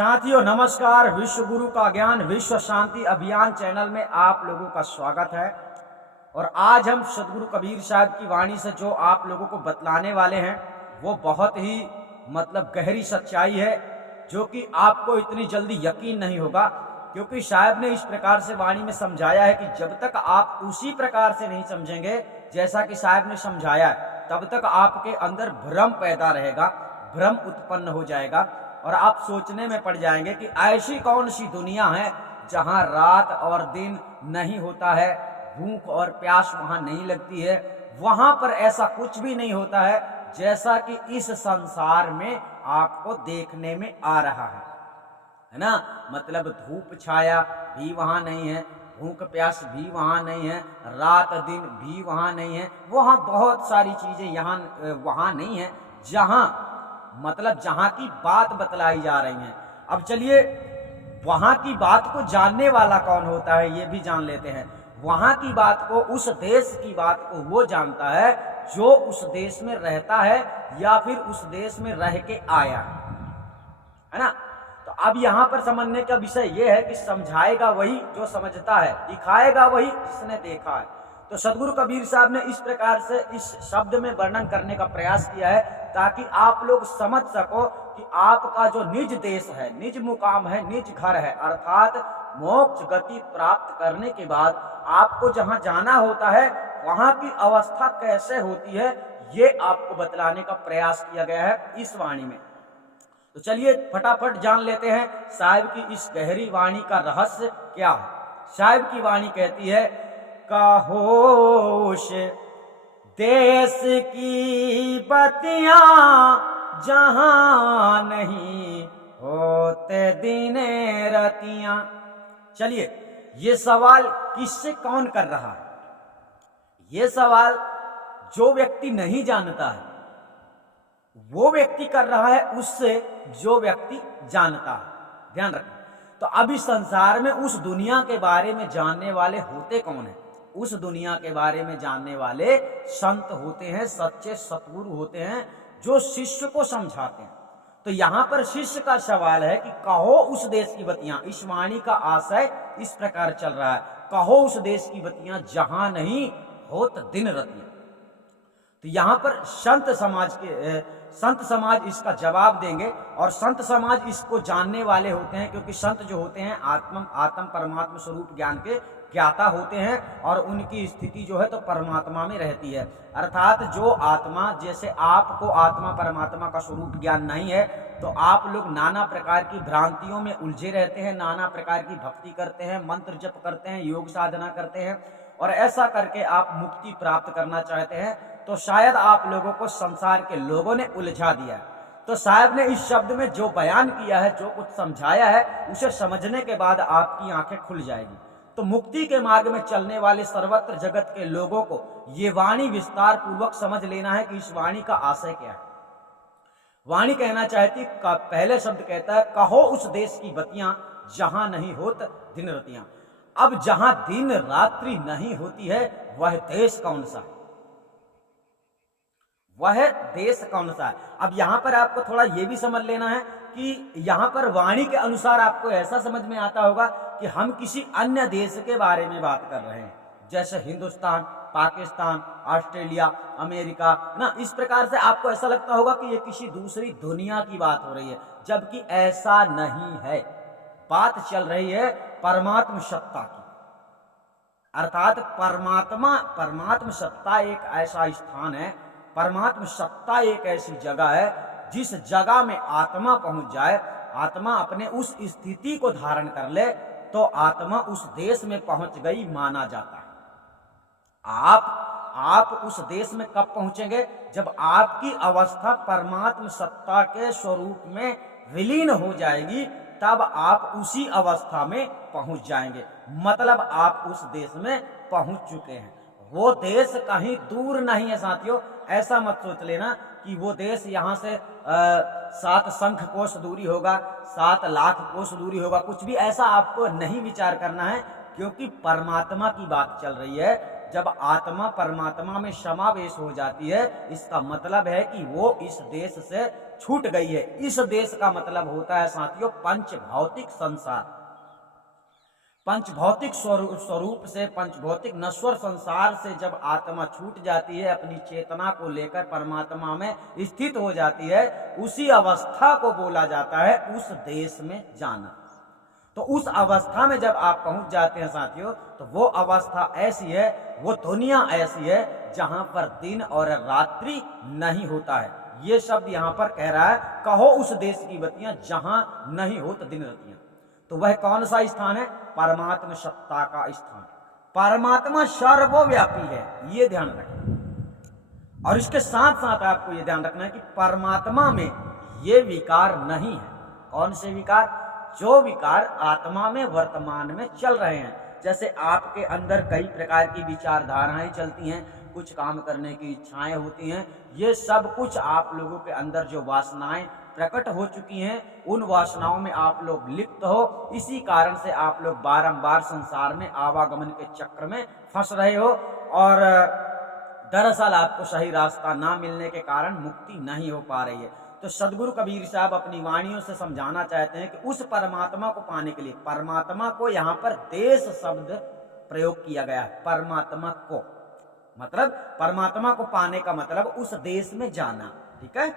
साथियों नमस्कार। विश्व गुरु का ज्ञान विश्व शांति अभियान चैनल में आप लोगों का स्वागत है। और आज हम सदगुरु कबीर साहब की वाणी से जो आप लोगों को बतलाने वाले हैं वो बहुत ही गहरी सच्चाई है, जो कि आपको इतनी जल्दी यकीन नहीं होगा, क्योंकि साहब ने इस प्रकार से वाणी में समझाया है कि जब तक आप उसी प्रकार से नहीं समझेंगे जैसा कि साहब ने समझाया है, तब तक आपके अंदर भ्रम पैदा रहेगा, भ्रम उत्पन्न हो जाएगा और आप सोचने में पड़ जाएंगे कि ऐसी कौन सी दुनिया है जहां रात और दिन नहीं होता है, भूख और प्यास वहां नहीं लगती है। वहां पर ऐसा कुछ भी नहीं होता है जैसा कि इस संसार में आपको देखने में आ रहा है ना। धूप छाया भी वहां नहीं है, भूख प्यास भी वहां नहीं है, रात दिन भी वहां नहीं है। वहां बहुत सारी चीजें यहाँ वहां नहीं है जहां जहां की बात बतलाई जा रही है। अब चलिए वहां की बात को जानने वाला कौन होता है ये भी जान लेते हैं। वहां की बात को, उस देश की बात को वो जानता है जो उस देश में रहता है या फिर उस देश में रह के आया है ना। तो अब यहां पर समझने का विषय ये है कि समझाएगा वही जो समझता है, दिखाएगा वही जिसने देखा है। तो सदगुरु कबीर साहब ने इस प्रकार से इस शब्द में वर्णन करने का प्रयास किया है ताकि आप लोग समझ सको कि आपका जो निज देश है, निज मुकाम है, निज घर है, अर्थात मोक्ष गति प्राप्त करने के बाद आपको जहां जाना होता है वहां की अवस्था कैसे होती है, ये आपको बतलाने का प्रयास किया गया है इस वाणी में। तो चलिए फटाफट जान लेते हैं साहिब की इस गहरी वाणी का रहस्य क्या है। साहिब की वाणी कहती है, कहोश देश की बतियां जहां नहीं होते दिने रतियां। चलिए ये सवाल किससे कौन कर रहा है? ये सवाल जो व्यक्ति नहीं जानता है वो व्यक्ति कर रहा है उससे जो व्यक्ति जानता है। ध्यान रखें। तो अभी संसार में उस दुनिया के बारे में जानने वाले होते कौन है? उस दुनिया के बारे में जानने वाले संत होते हैं, सच्चे सतगुरु होते हैं जो शिष्य को समझाते हैं। तो यहां पर शिष्य का सवाल है कि कहो उस देश की बतियां। इस वाणी का आशय इस प्रकार चल रहा है, कहो उस देश की बतियां जहां नहीं होत दिन रतियां। तो यहां पर संत समाज इसका जवाब देंगे और संत समाज इसको जानने वाले होते हैं, क्योंकि संत जो होते हैं आत्म परमात्मा स्वरूप ज्ञान के ज्ञाता होते हैं और उनकी स्थिति जो है तो परमात्मा में रहती है। अर्थात जो आत्मा, जैसे आपको आत्मा परमात्मा का स्वरूप ज्ञान नहीं है तो आप लोग नाना प्रकार की भ्रांतियों में उलझे रहते हैं, नाना प्रकार की भक्ति करते हैं, मंत्र जप करते हैं, योग साधना करते हैं और ऐसा करके आप मुक्ति प्राप्त करना चाहते हैं। तो शायद आप लोगों को संसार के लोगों ने उलझा दिया है। तो साहब ने इस शब्द में जो बयान किया है, जो कुछ समझाया है, उसे समझने के बाद आपकी आंखें खुल जाएगी। तो मुक्ति के मार्ग में चलने वाले सर्वत्र जगत के लोगों को ये वाणी विस्तार पूर्वक समझ लेना है कि इस वाणी का आशय क्या है। वाणी कहना चाहती, पहले शब्द कहता है कहो उस देश की बतियां जहां नहीं होत दिन रतियां। अब जहां दिन रात्रि नहीं होती है वह देश कौन सा है? वह देश कौन सा है? अब यहां पर आपको थोड़ा यह भी समझ लेना है कि यहां पर वाणी के अनुसार आपको ऐसा समझ में आता होगा कि हम किसी अन्य देश के बारे में बात कर रहे हैं, जैसे हिंदुस्तान, पाकिस्तान, ऑस्ट्रेलिया, अमेरिका ना। इस प्रकार से आपको ऐसा लगता होगा कि ये किसी दूसरी दुनिया की बात हो रही है, जबकि ऐसा नहीं है। बात चल रही है परमात्म सत्ता की। अर्थात परमात्म सत्ता एक ऐसा स्थान है, परमात्म सत्ता एक ऐसी जगह है जिस जगह में आत्मा पहुंच जाए, आत्मा अपने उस स्थिति को धारण कर ले तो आत्मा उस देश में पहुंच गई माना जाता है। आप उस देश में कब पहुंचेंगे? जब आपकी अवस्था परमात्म सत्ता के स्वरूप में विलीन हो जाएगी, तब आप उसी अवस्था में पहुंच जाएंगे। आप उस देश में पहुंच चुके हैं। वो देश कहीं दूर नहीं है साथियों। ऐसा मत सोच लेना कि वो देश यहाँ से 7 शंख कोस दूरी होगा, 7 लाख कोस दूरी होगा। कुछ भी ऐसा आपको नहीं विचार करना है, क्योंकि परमात्मा की बात चल रही है। जब आत्मा परमात्मा में समावेश हो जाती है, इसका मतलब है कि वो इस देश से छूट गई है। इस देश का मतलब होता है साथियों पंच भौतिक संसार। पंच भौतिक स्वरूप से, पंच भौतिक नश्वर संसार से जब आत्मा छूट जाती है, अपनी चेतना को लेकर परमात्मा में स्थित हो जाती है, उसी अवस्था को बोला जाता है उस देश में जाना। तो उस अवस्था में जब आप पहुंच जाते हैं साथियों, तो वो अवस्था ऐसी है, वो दुनिया ऐसी है जहां पर दिन और रात्रि नहीं होता है। ये शब्द यहां पर कह रहा है, कहो उस देश की बत्तियां जहां नहीं होता दिन रातियां। तो वह कौन सा स्थान है? परमात्मा सत्ता का स्थान। परमात्मा सर्वव्यापी है, ये ध्यान रखें। और इसके साथ साथ आपको ये ध्यान रखना है कि परमात्मा में ये विकार नहीं है। कौन से विकार? जो विकार आत्मा में वर्तमान में चल रहे हैं। जैसे आपके अंदर कई प्रकार की विचारधाराएं चलती हैं, कुछ काम करने की इच्छाएं होती हैं, ये सब कुछ आप लोगों के अंदर जो वासनाएं प्रकट हो चुकी हैं, उन वासनाओं में आप लोग लिप्त हो। इसी कारण से आप लोग बारंबार संसार में आवागमन के चक्र में फंस रहे हो और दरअसल आपको सही रास्ता ना मिलने के कारण मुक्ति नहीं हो पा रही है। तो सदगुरु कबीर साहब अपनी वाणियों से समझाना चाहते हैं कि उस परमात्मा को पाने के लिए, परमात्मा को यहाँ पर देश शब्द प्रयोग किया गया है। परमात्मा को मतलब परमात्मा को पाने का मतलब उस देश में जाना। ठीक है,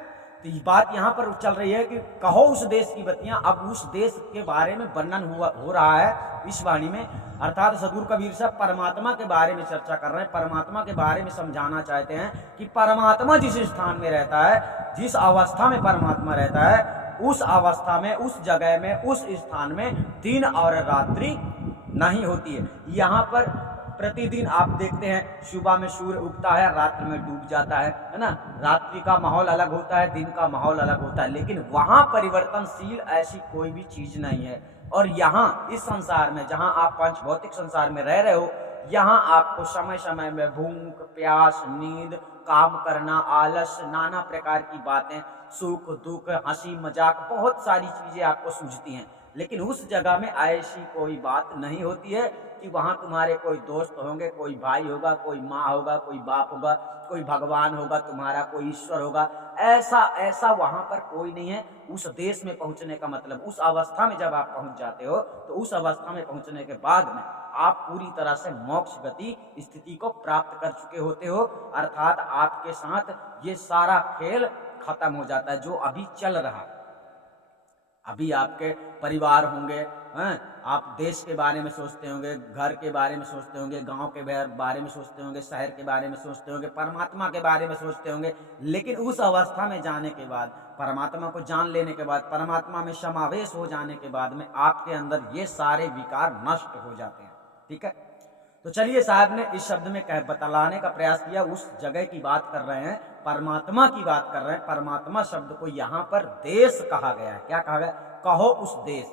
तो ये बात यहाँ पर चल रही है कि कहो उस देश की बत्तियां। अब उस देश के बारे में वर्णन हो रहा है इस वाणी में, अर्थात सदगुरु कबीर साहब परमात्मा के बारे में चर्चा कर रहे हैं, परमात्मा के बारे में समझाना चाहते हैं कि परमात्मा जिस स्थान में रहता है, जिस अवस्था में परमात्मा रहता है, उस अवस्था में, उस जगह में, उस स्थान में दिन और रात्रि नहीं होती है। यहाँ पर प्रतिदिन आप देखते हैं सुबह में सूर्य उगता है, रात्रि में डूब जाता है ना। रात्रि का माहौल अलग होता है, दिन का माहौल अलग होता है, लेकिन वहां परिवर्तनशील ऐसी कोई भी चीज नहीं है। और यहाँ इस संसार में जहां आप पंच भौतिक संसार में रह रहे हो, यहाँ आपको समय समय में भूख, प्यास, नींद, काम करना, आलस, नाना प्रकार की बातें, सुख दुख, हंसी मजाक, बहुत सारी चीजें आपको सूझती हैं। लेकिन उस जगह में ऐसी कोई बात नहीं होती है कि वहां तुम्हारे कोई दोस्त होंगे, कोई भाई होगा, कोई माँ होगा, कोई बाप होगा, कोई भगवान होगा तुम्हारा, कोई ईश्वर होगा। ऐसा वहां पर कोई नहीं है। उस देश में पहुंचने का मतलब, उस अवस्था में जब आप पहुंच जाते हो, तो उस अवस्था में पहुंचने के बाद में आप पूरी तरह से मोक्ष गति स्थिति को प्राप्त कर चुके होते हो। अर्थात आपके साथ ये सारा खेल खत्म हो जाता है जो अभी चल रहा है। अभी आपके परिवार होंगे, आप देश के बारे में सोचते होंगे, घर के बारे में सोचते होंगे, गांव के बारे में सोचते होंगे, शहर के बारे में सोचते होंगे, परमात्मा के बारे में सोचते होंगे। लेकिन उस अवस्था में जाने के बाद, परमात्मा को जान लेने के बाद, परमात्मा में समावेश हो जाने के बाद में आपके अंदर ये सारे विकार नष्ट हो जाते हैं। ठीक है, तो चलिए साहब ने इस शब्द में बतलाने का प्रयास किया, उस जगह की बात कर रहे हैं, परमात्मा की बात कर रहे हैं। परमात्मा शब्द को यहाँ पर देश कहा गया है। क्या कहा गया? कहो उस देश,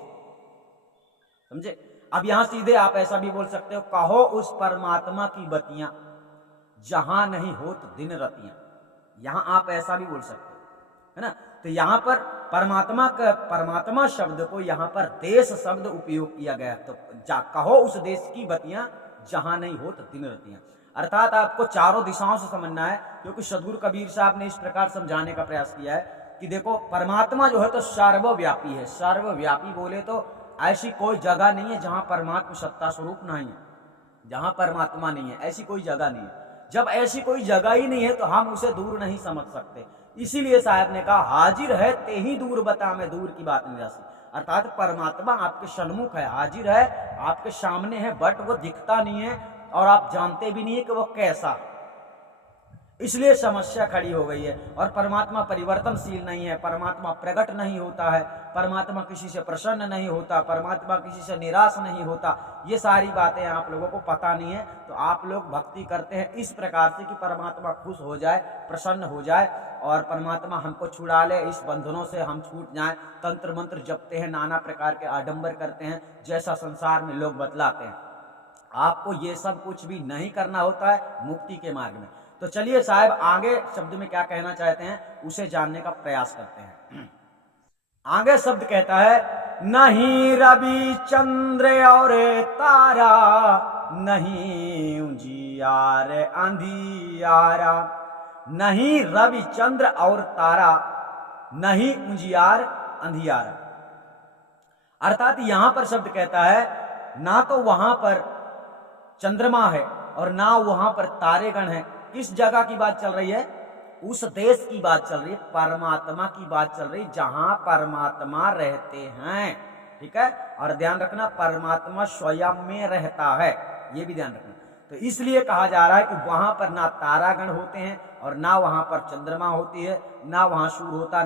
समझे। अब यहां सीधे आप ऐसा भी बोल सकते हो, कहो उस परमात्मा की बत्तियां जहां नहीं होत दिन रतियां। यहां आप ऐसा भी बोल सकते हो, है ना। तो यहां पर परमात्मा शब्द को यहां पर देश शब्द उपयोग किया गया। तो कहो उस देश की बत्तियां जहां नहीं होत दिन रतियां, अर्थात आपको चारों दिशाओं से समझना है, क्योंकि सदगुरु कबीर साहब ने इस प्रकार समझाने का प्रयास किया है कि देखो परमात्मा जो है तो सर्वव्यापी है। सर्वव्यापी बोले तो ऐसी कोई जगह नहीं है जहां परमात्मा सत्ता स्वरूप नहीं है, जहां परमात्मा नहीं है, ऐसी कोई जगह नहीं है। जब ऐसी कोई जगह ही नहीं है तो हम उसे दूर नहीं समझ सकते। इसीलिए साहब ने कहा, हाजिर है ते ही दूर बता, मैं दूर की बात नहीं रासी। अर्थात परमात्मा आपके सन्मुख है, हाजिर है, आपके सामने है, बट वो दिखता नहीं है और आप जानते भी नहीं है कि वो कैसा। इसलिए समस्या खड़ी हो गई है। और परमात्मा परिवर्तनशील नहीं है, परमात्मा प्रकट नहीं होता है, परमात्मा किसी से प्रसन्न नहीं होता, परमात्मा किसी से निराश नहीं होता। ये सारी बातें आप लोगों को पता नहीं है, तो आप लोग भक्ति करते हैं इस प्रकार से कि परमात्मा खुश हो जाए, प्रसन्न हो जाए और परमात्मा हमको छुड़ा ले, इस बंधनों से हम छूट जाएं। तंत्र मंत्र जपते हैं, नाना प्रकार के आडंबर करते हैं, जैसा संसार में लोग बतलाते हैं। आपको ये सब कुछ भी नहीं करना होता है मुक्ति के मार्ग में। तो चलिए साहब आगे शब्द में क्या कहना चाहते हैं उसे जानने का प्रयास करते हैं। आगे शब्द कहता है, नहीं रवि चंद्र और तारा, नहीं उजियार अंधियारा। नहीं रवि चंद्र और तारा, न ही उजियार अंधियारा। अर्थात यहां पर शब्द कहता है ना तो वहां पर चंद्रमा है और ना वहां पर तारेगण है। किस जगह की बात चल रही है? उस देश की बात चल रही है, परमात्मा की बात चल रही, जहां परमात्मा रहते हैं। ठीक है, और ध्यान रखना परमात्मा स्वयं में रहता है, ये भी ध्यान रखना। तो इसलिए कहा जा रहा है कि वहां पर ना तारागण होते हैं और ना वहां पर चंद्रमा होती है, ना वहां सूर्य होता,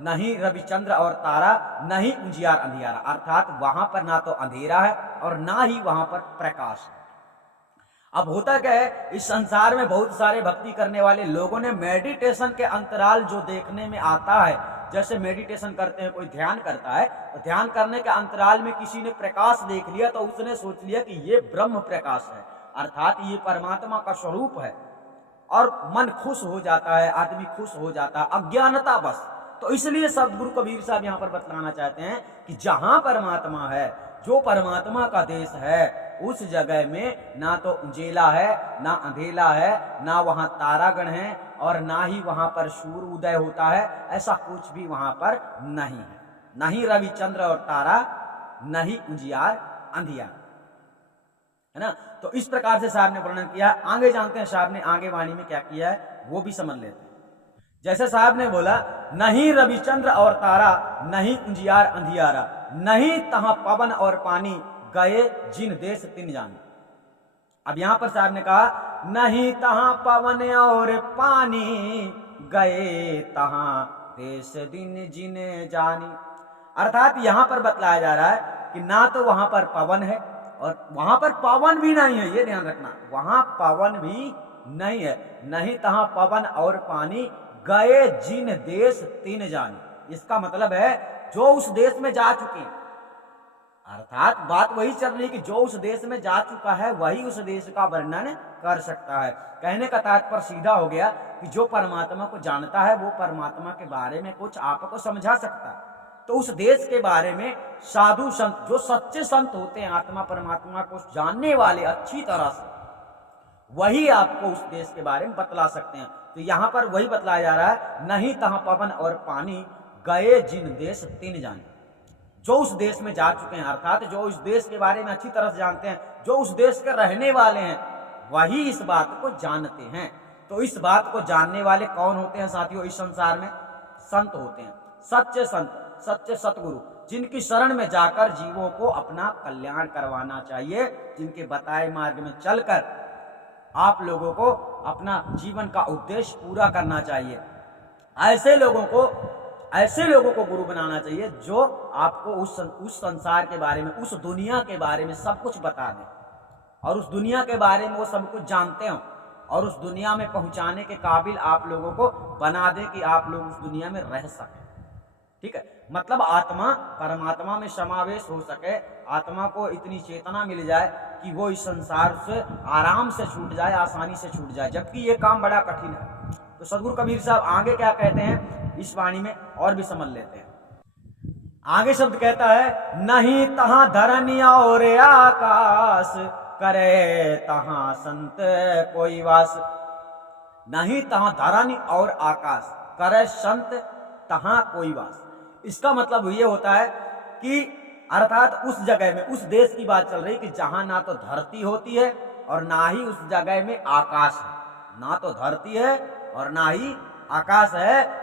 न ही रविचंद्र और तारा, न ही उजियार अंधियारा। अर्थात वहां पर ना तो अंधेरा है और ना ही वहां पर प्रकाश है। अब होता क्या है, इस संसार में बहुत सारे भक्ति करने वाले लोगों ने मेडिटेशन के अंतराल जो देखने में आता है, जैसे मेडिटेशन करते हैं, कोई ध्यान करता है तो ध्यान करने के अंतराल में किसी ने प्रकाश देख लिया तो उसने सोच लिया कि ये ब्रह्म प्रकाश है, अर्थात ये परमात्मा का स्वरूप है, और मन खुश हो जाता है, आदमी खुश हो जाता है अज्ञानता बस। तो इसलिए सदगुरु कबीर साहब यहाँ पर बतलाना चाहते हैं कि जहां परमात्मा है, जो परमात्मा का देश है, उस जगह में ना तो उजेला है, ना अंधेला है, ना वहां तारागण है और ना ही वहां पर सूर्य उदय होता है। ऐसा कुछ भी वहां पर नहीं है, ना ही रविचंद्र और तारा, न ही उजियार अंधियार, है ना। तो इस प्रकार से साहब ने वर्णन किया। आगे जानते हैं साहब ने आगे वाणी में क्या किया है, वो भी समझ लेते हैं। जैसे साहब ने बोला, नहीं रविचंद्र और तारा, नहीं उजियार अंधियारा, नहीं तहां पवन और पानी, गए जिन देश तिन जाने। अब यहां पर साहब ने कहा नहीं तहां पवन और पानी, गए तहां देश दिन जिन जानी। अर्थात यहां पर बतलाया जा रहा है कि ना तो वहां पर पवन है और वहां पर पवन भी नहीं है, ये ध्यान रखना, वहां पवन भी नहीं है। नहीं तहां पवन और पानी, गए जिन देश तीन जाने। इसका मतलब है जो उस देश में जा चुके हैं, अर्थात बात वही चल रही है कि जो उस देश में जा चुका है वही उस देश का वर्णन कर सकता है। कहने का तात्पर्य सीधा हो गया कि जो परमात्मा को जानता है वो परमात्मा के बारे में कुछ आपको समझा सकता है। तो उस देश के बारे में साधु संत, जो सच्चे संत होते हैं, आत्मा परमात्मा को जानने वाले अच्छी तरह से, वही आपको उस देश के बारे में बतला सकते हैं। तो यहां पर वही बतलाया जा रहा है, नहीं तहां पवन और पानी, गए जिन देश तीन जाने। जो उस देश में जा चुके हैं, अर्थात जो उस देश के बारे में अच्छी तरह से जानते हैं, जो उस देश के रहने वाले हैं, वही इस बात को जानते हैं। तो इस बात को जानने वाले कौन होते हैं साथियों? इस संसार में संत होते हैं, सच्चे संत, सच्चे सतगुरु, जिनकी शरण में जाकर जीवों को अपना कल्याण करवाना चाहिए, जिनके बताए मार्ग में चलकर आप लोगों को अपना जीवन का उद्देश्य पूरा करना चाहिए। ऐसे लोगों को गुरु बनाना चाहिए जो आपको उस संसार के बारे में, उस दुनिया के बारे में सब कुछ बता दें और उस दुनिया के बारे में वो सब कुछ जानते हो और उस दुनिया में पहुंचाने के काबिल आप लोगों को बना दे कि आप लोग उस दुनिया में रह सके। ठीक है, मतलब आत्मा परमात्मा में समावेश हो सके, आत्मा को इतनी चेतना मिल जाए कि वो इस संसार से आराम से छूट जाए, आसानी से छूट जाए, जबकि ये काम बड़ा कठिन है। तो सदगुरु कबीर साहब आगे क्या कहते हैं इस वाणी में और भी समझ लेते हैं। आगे शब्द कहता है, नहीं तहां धरनी और आकाश, करे तहां संत कोई वास। नहीं तहां धरनी और आकाश, करे संत तहां कोई वास। इसका मतलब ये होता है कि अर्थात उस जगह में, उस देश की बात चल रही कि जहां ना तो धरती होती है और ना ही उस जगह में आकाश है। ना तो धरती है और ना ही आकाश है,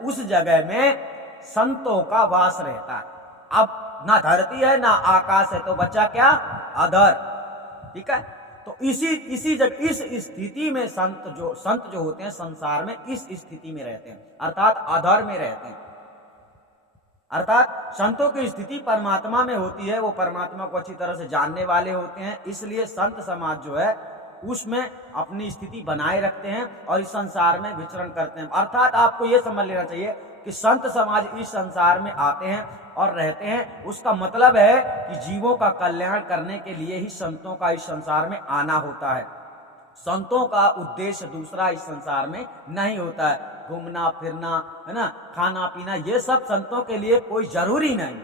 उस जगह में संतों का वास रहता है। अब ना धरती है ना आकाश है तो बचा क्या? अधर। ठीक है, तो इसी जगह, इस स्थिति में संत जो होते हैं संसार में इस स्थिति में रहते हैं, अर्थात अधर में रहते हैं। अर्थात संतों की स्थिति परमात्मा में होती है, वो परमात्मा को अच्छी तरह से जानने वाले होते हैं, इसलिए संत समाज जो है उसमें अपनी स्थिति बनाए रखते हैं और इस संसार में विचरण करते हैं। अर्थात आपको ये समझ लेना चाहिए कि संत समाज इस संसार में आते हैं और रहते हैं, उसका मतलब है कि जीवों का कल्याण करने के लिए ही संतों का इस संसार में आना होता है। संतों का उद्देश्य दूसरा इस संसार में नहीं होता है, घूमना फिरना, है ना, खाना पीना, ये सब संतों के लिए कोई जरूरी नहीं।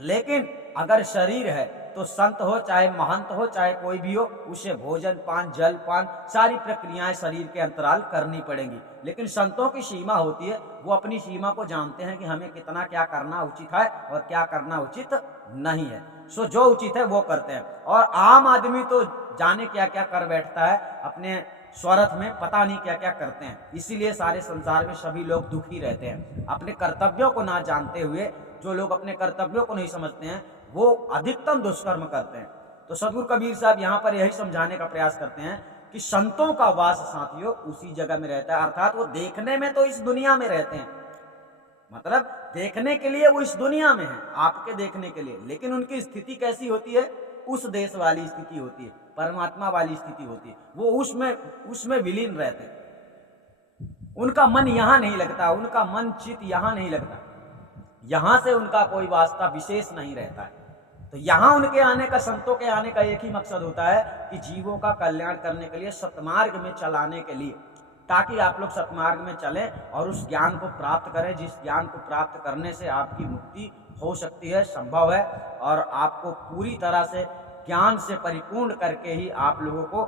लेकिन अगर शरीर है तो संत हो चाहे महंत हो चाहे कोई भी हो, उसे भोजन पान जल पान सारी प्रक्रियाएं शरीर के अंतराल करनी पड़ेंगी। लेकिन संतों की सीमा होती है, वो अपनी सीमा को जानते हैं कि हमें कितना क्या करना उचित है और क्या करना उचित नहीं है। सो जो उचित है वो करते हैं। और आम आदमी तो जाने क्या क्या कर बैठता है, अपने स्वार्थ में पता नहीं क्या क्या करते हैं। इसीलिए सारे संसार में सभी लोग दुखी रहते हैं। अपने कर्तव्यों को ना जानते हुए जो लोग अपने कर्तव्यों को नहीं समझते हैं, वो अधिकतम दुष्कर्म करते हैं। तो सदगुरु कबीर साहब यहाँ पर यही समझाने का प्रयास करते हैं कि संतों का वास साथियों उसी जगह में रहता है। अर्थात वो देखने में तो इस दुनिया में रहते हैं, मतलब देखने के लिए वो इस दुनिया में है, आपके देखने के लिए, लेकिन उनकी स्थिति कैसी होती है? उस देश वाली स्थिति होती है, परमात्मा वाली स्थिति होती है। वो उसमें विलीन रहते हैं। उनका मन यहां नहीं लगता, उनका मन चित्त यहां नहीं लगता, यहां से उनका कोई वास्ता विशेष नहीं रहता है। तो यहां उनके आने का, संतों के आने का एक ही मकसद होता है कि जीवों का कल्याण करने के लिए, सतमार्ग में चलाने के लिए, ताकि आप लोग सतमार्ग में चलें और उस ज्ञान को प्राप्त करें जिस ज्ञान को प्राप्त करने से आपकी मुक्ति हो सकती है, संभव है। और आपको पूरी तरह से ज्ञान से परिपूर्ण करके ही आप लोगों को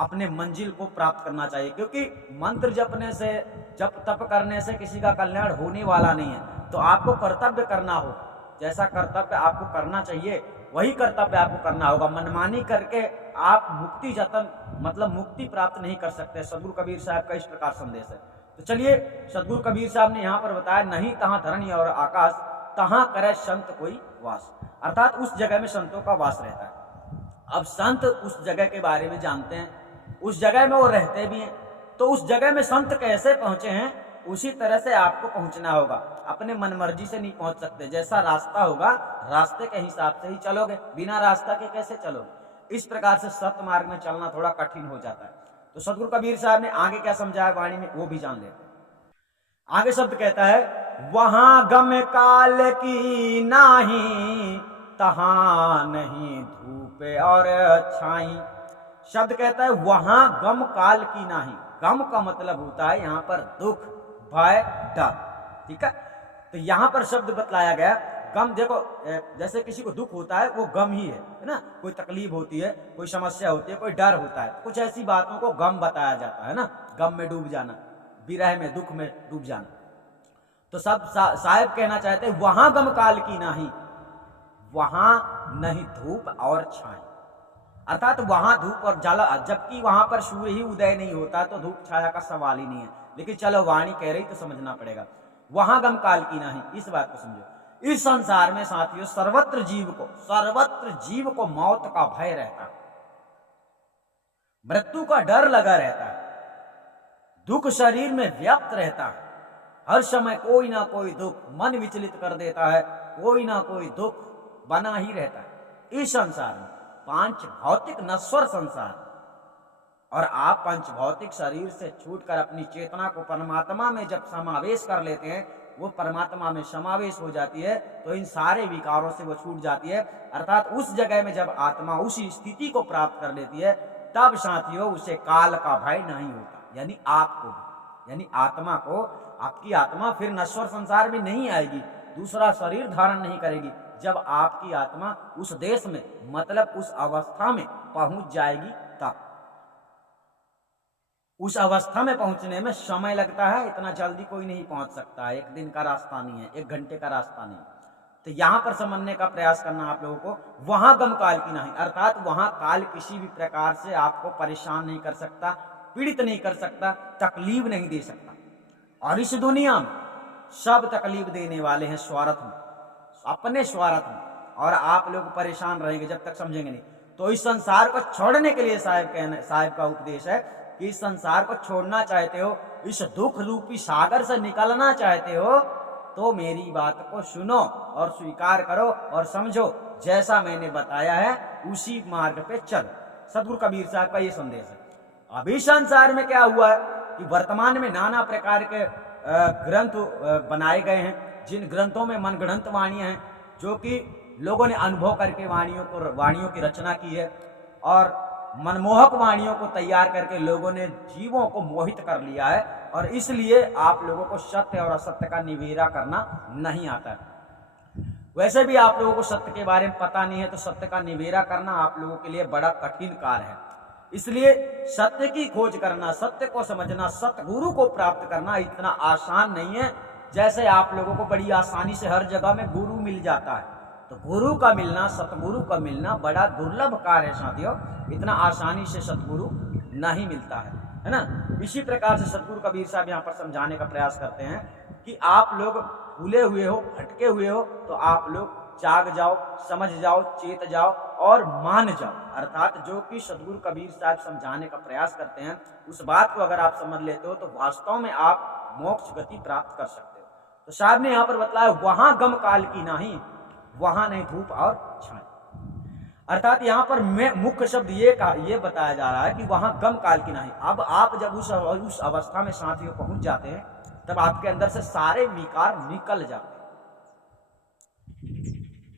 अपने मंजिल को प्राप्त करना चाहिए। क्योंकि मंत्र जपने से, जप तप करने से किसी का कल्याण होने वाला नहीं है। तो आपको कर्तव्य करना हो, जैसा कर्तव्य आपको करना चाहिए वही कर्तव्य आपको करना होगा। मनमानी करके आप मुक्ति जतन, मतलब मुक्ति प्राप्त नहीं कर सकते। सदगुरु कबीर साहब का इस प्रकार संदेश है। तो चलिए, सदगुरु कबीर साहब ने यहाँ पर बताया, नहीं तहां धरणी और आकाश, तहां करे संत कोई वास। अर्थात उस जगह में संतों का वास रहता है। अब संत उस जगह के बारे में जानते हैं, उस जगह में वो रहते भी हैं। तो उस जगह में संत कैसे पहुंचे हैं, उसी तरह से आपको पहुंचना होगा। अपने मनमर्जी से नहीं पहुंच सकते। जैसा रास्ता होगा, रास्ते के हिसाब से ही चलोगे, बिना रास्ता के कैसे चलोगे? इस प्रकार से सत्य मार्ग में चलना थोड़ा कठिन हो जाता है। तो सदगुरु कबीर साहब ने आगे क्या समझाया वाणी में, वो भी जान लेते हैं। आगे शब्द कहता है, वहां गम काल की नाही, तहां नहीं धूप और छाई। शब्द कहता है वहां गम काल की नाही। गम का मतलब होता है यहाँ पर दुख, भय, डर। ठीक है, तो यहां पर शब्द बतलाया गया गम। देखो, जैसे किसी को दुख होता है वो गम ही है ना। कोई तकलीफ होती है, कोई समस्या होती है, कोई डर होता है, कुछ ऐसी बातों को गम बताया जाता है ना। गम में डूब जाना, विरह में, दुख में डूब जाना। तो सब साहब कहना चाहते हैं वहां गम काल की नाही, वहां नहीं धूप और छाई। अर्थात वहां धूप और जाला, जबकि वहां पर सूर्य ही उदय नहीं होता तो धूप छाया का सवाल ही नहीं है। लेकिन चलो वाणी कह रही तो समझना पड़ेगा। वहां गम काल की नाही, इस बात को समझो। इस संसार में साथियों सर्वत्र जीव को मौत का भय रहता है, मृत्यु का डर लगा रहता है, दुख शरीर में व्याप्त रहता है। हर समय कोई ना कोई दुख मन विचलित कर देता है, कोई ना कोई दुख बना ही रहता है। इस संसार में पांच भौतिक नश्वर संसार, और आप पंच भौतिक शरीर से छूटकर अपनी चेतना को परमात्मा में जब समावेश कर लेते हैं, वो परमात्मा में समावेश हो जाती है, तो इन सारे विकारों से वो छूट जाती है। अर्थात उस जगह में जब आत्मा उसी स्थिति को प्राप्त कर लेती है, तब साथियों उसे काल का भय नहीं होता। यानी आपको, यानी आत्मा को, आपकी आत्मा फिर नश्वर संसार में नहीं आएगी, दूसरा शरीर धारण नहीं करेगी। जब आपकी आत्मा उस देश में, मतलब उस अवस्था में पहुंच जाएगी, तब उस अवस्था में पहुंचने में समय लगता है, इतना जल्दी कोई नहीं पहुंच सकता है। एक दिन का रास्ता नहीं है, एक घंटे का रास्ता नहीं। तो यहां पर समझने का प्रयास करना आप लोगों को, वहां गम काल की नहीं, अर्थात वहां काल किसी भी प्रकार से आपको परेशान नहीं कर सकता, पीड़ित नहीं कर सकता, तकलीफ नहीं दे सकता। और इस दुनिया में सब तकलीफ देने वाले हैं स्वार्थ में, अपने स्वार्थ में, और आप लोग परेशान रहेंगे जब तक समझेंगे नहीं। तो इस संसार को छोड़ने के लिए साहब का उपदेश है कि इस संसार को छोड़ना चाहते हो, इस दुख रूपी सागर से निकलना चाहते हो, तो मेरी बात को सुनो और स्वीकार करो और समझो, जैसा मैंने बताया है उसी मार्ग पे चलो। सदगुरु कबीर साहब का ये संदेश है। अभी संसार में क्या हुआ है कि वर्तमान में नाना प्रकार के ग्रंथ बनाए गए हैं, जिन ग्रंथों में मनगढ़ंत वाणियां हैं, जो कि लोगों ने अनुभव करके वाणियों की रचना की है, और मनमोहक वाणियों को तैयार करके लोगों ने जीवों को मोहित कर लिया है। और इसलिए आप लोगों को सत्य और असत्य का निवेरा करना नहीं आता है। वैसे भी आप लोगों को सत्य के बारे में पता नहीं है, तो सत्य का निवेरा करना आप लोगों के लिए बड़ा कठिन कार्य है। इसलिए सत्य की खोज करना, सत्य को समझना, सतगुरु को प्राप्त करना इतना आसान नहीं है। जैसे आप लोगों को बड़ी आसानी से हर जगह में गुरु मिल जाता है, तो गुरु का मिलना, सतगुरु का मिलना बड़ा दुर्लभ कार्य है साथियों। इतना आसानी से सतगुरु नहीं मिलता है ना। इसी प्रकार से सतगुरु कबीर साहब यहाँ पर समझाने का प्रयास करते हैं कि आप लोग भूले हुए हो, भटके हुए हो, तो आप लोग जाग जाओ, समझ जाओ, चेत जाओ और मान जाओ। अर्थात जो कि सतगुरु कबीर साहब समझाने का प्रयास करते हैं, उस बात को अगर आप समझ लेते हो तो वास्तव में आप मोक्ष गति प्राप्त कर सकते हो। तो साहब ने यहाँ पर बतलाया, वहां गम काल की नहीं, वहां नहीं धूप और छाई। अर्थात यहाँ पर मुख्य शब्द ये बताया जा रहा है कि वहां गम काल की नहीं। अब आप जब उस अवस्था में साथियों पहुंच जाते हैं, तब आपके अंदर से सारे विकार निकल जाते हैं,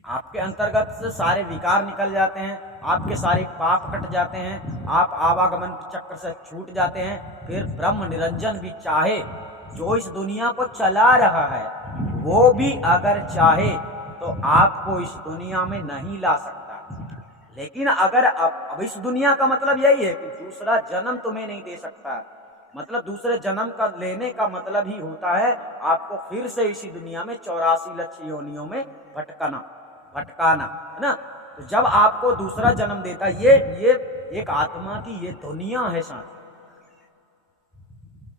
आपके अंतर्गत से सारे विकार निकल जाते हैं, आपके सारे पाप कट जाते हैं, आप आवागमन चक्र से छूट जाते हैं। फिर ब्रह्म निरंजन भी चाहे, जो इस दुनिया को चला रहा है, वो भी अगर चाहे तो आपको इस दुनिया में नहीं ला सकता। लेकिन अगर अब इस दुनिया का मतलब यही है कि दूसरा जन्म तुम्हें नहीं दे सकता। मतलब दूसरे जन्म का लेने का मतलब ही होता है आपको फिर से इसी दुनिया में 84 लक्ष योनियों में भटकाना, है ना। तो जब आपको दूसरा जन्म देता है, ये एक आत्मा की ये दुनिया है साथ,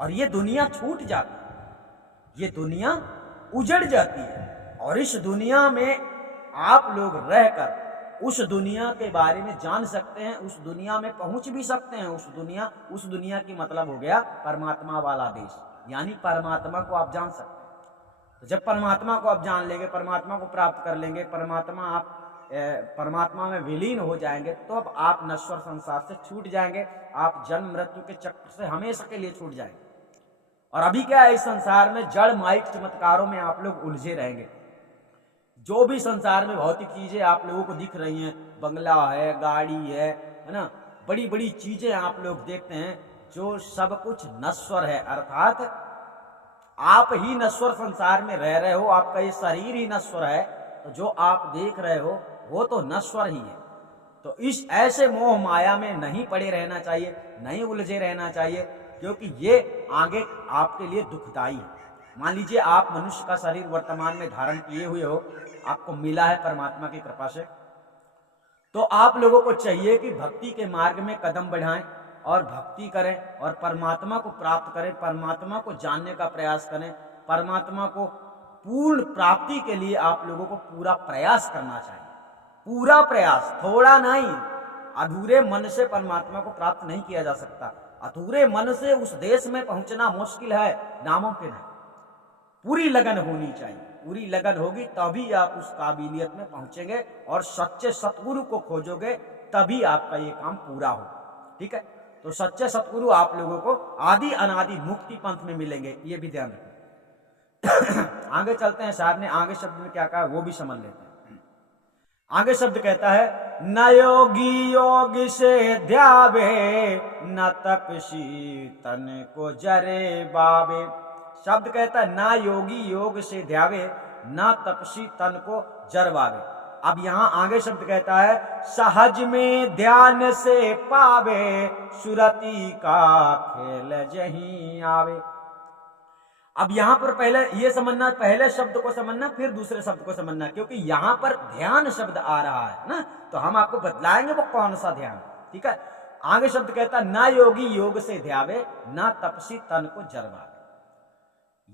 और ये दुनिया छूट जाती है, ये दुनिया उजड़ जाती है। और इस दुनिया में आप लोग रहकर उस दुनिया के बारे में जान सकते हैं, उस दुनिया में पहुंच भी सकते हैं। उस दुनिया की मतलब हो गया परमात्मा वाला देश, यानी परमात्मा को आप जान सकते हैं। तो जब परमात्मा को आप जान लेंगे, परमात्मा को प्राप्त कर लेंगे, परमात्मा में विलीन हो जाएंगे, तो अब आप नश्वर संसार से छूट जाएंगे, आप जन्म मृत्यु के चक्र से हमेशा के लिए छूट जाएंगे। और अभी क्या है, इस संसार में जड़ माइक चमत्कारों में आप लोग उलझे रहेंगे। जो भी संसार में भौतिक चीजें आप लोगों को दिख रही हैं, बंगला है, गाड़ी है ना, बड़ी बड़ी चीजें आप लोग देखते हैं, जो सब कुछ नश्वर है। अर्थात आप ही नश्वर संसार में रह रहे हो, आपका ये शरीर ही नश्वर है, तो जो आप देख रहे हो वो तो नश्वर ही है। तो इस ऐसे मोह माया में नहीं पड़े रहना चाहिए, नहीं उलझे रहना चाहिए, क्योंकि ये आगे आपके लिए दुखदाई है। मान लीजिए आप मनुष्य का शरीर वर्तमान में धारण किए हुए हो, आपको मिला है परमात्मा की कृपा से, तो आप लोगों को चाहिए कि भक्ति के मार्ग में कदम बढ़ाएं और भक्ति करें और परमात्मा को प्राप्त करें, परमात्मा को जानने का प्रयास करें। परमात्मा को पूर्ण प्राप्ति के लिए आप लोगों को पूरा प्रयास करना चाहिए, पूरा प्रयास, थोड़ा नहीं। अधूरे मन से परमात्मा को प्राप्त नहीं किया जा सकता, अधूरे मन से उस देश में पहुंचना मुश्किल है, नामुमकिन है। पूरी लगन होनी चाहिए, पूरी लगन होगी तभी आप उस काबिलियत में पहुंचेंगे और सच्चे सतगुरु को खोजोगे, तभी आपका ये काम पूरा हो। ठीक है, तो सच्चे सतगुरु आप लोगों को आदि अनादि मुक्ति पंथ में मिलेंगे, ये भी ध्यान रखें। आगे चलते हैं, साहब ने आगे शब्द में क्या कहा वो भी समझ लेते हैं। आगे शब्द कहता है, न योगी योग से ध्यावे, न तपसी तन को जरे बाबे। शब्द कहता है ना योगी योग से ध्यावे, ना तपसी तन को जरवावे। अब यहां आगे शब्द कहता है, सहज में ध्यान से पावे, सुरति का खेल जहीं आवे। अब यहां पर पहले ये समझना, पहले शब्द को समझना फिर दूसरे शब्द को समझना, क्योंकि यहां पर ध्यान शब्द आ रहा है ना, तो हम आपको बतलाएंगे वो कौन सा ध्यान। ठीक है, आगे शब्द कहता है, ना योगी योग से ध्यावे, ना तपसी तन को जरवावे।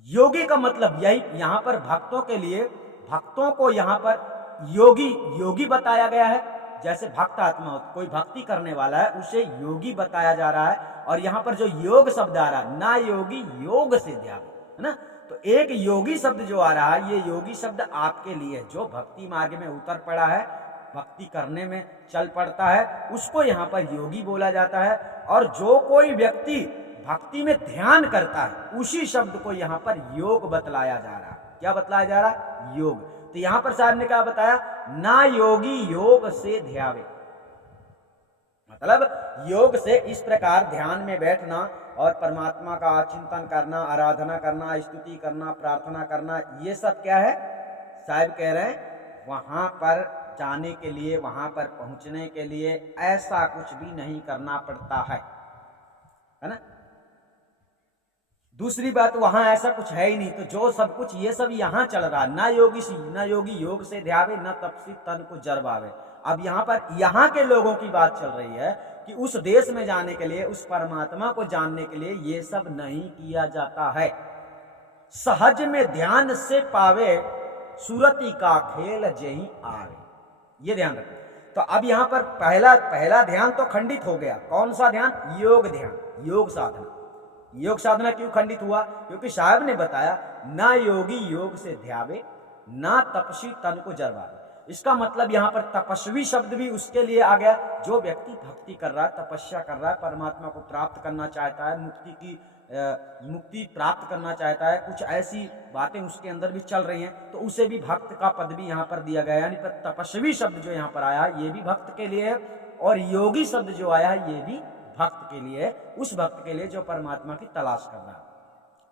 योगी का मतलब यही, यहां पर भक्तों के लिए, भक्तों को यहां पर योगी बताया गया है। जैसे भक्त आत्मा, कोई भक्ति करने वाला है, उसे योगी बताया जा रहा है। और यहां पर जो योग शब्द आ रहा है, ना योगी योग से ध्यान, है ना, तो एक योगी शब्द जो आ रहा है, ये योगी शब्द आपके लिए, जो भक्ति मार्ग में उतर पड़ा है, भक्ति करने में चल पड़ता है, उसको यहाँ पर योगी बोला जाता है। और जो कोई व्यक्ति भक्ति में ध्यान करता है, उसी शब्द को यहाँ पर योग बतलाया जा रहा है। क्या बतलाया जा रहा है? योग। तो यहां पर साहब ने क्या बताया, ना योगी योग से ध्यावे, मतलब योग से इस प्रकार ध्यान में बैठना और परमात्मा का चिंतन करना, आराधना करना, स्तुति करना, प्रार्थना करना, ये सब क्या है? साहब कह रहे हैं वहां पर जाने के लिए, वहां पर पहुंचने के लिए ऐसा कुछ भी नहीं करना पड़ता है ना। दूसरी बात, वहां ऐसा कुछ है ही नहीं, तो जो सब कुछ ये सब यहां चल रहा, ना योगी योग से ध्यावे, न तपसी तन को जरवावे। अब यहाँ पर यहाँ के लोगों की बात चल रही है कि उस देश में जाने के लिए, उस परमात्मा को जानने के लिए ये सब नहीं किया जाता है। सहज में ध्यान से पावे, सुरती का खेल जही आवे, ये ध्यान रखें। तो अब यहाँ पर पहला ध्यान तो खंडित हो गया। कौन सा ध्यान? योग ध्यान, योग साधना। योग साधना क्यों खंडित हुआ? क्योंकि साहब ने बताया ना योगी योग से ध्यावे, ना तपस्वी तन को जरवावे। इसका मतलब यहाँ पर तपस्वी शब्द भी उसके लिए आ गया जो व्यक्ति भक्ति कर रहा है, तपस्या कर रहा है, परमात्मा को प्राप्त करना चाहता है, मुक्ति प्राप्त करना चाहता है, कुछ ऐसी बातें उसके अंदर भी चल रही हैं, तो उसे भी भक्त का पद भी यहाँ पर दिया गया। यानी तपस्वी शब्द जो यहाँ पर आया ये भी भक्त के लिए है, और योगी शब्द जो आया है ये भी भक्त के लिए है, उस भक्त के लिए जो परमात्मा की तलाश कर रहा है,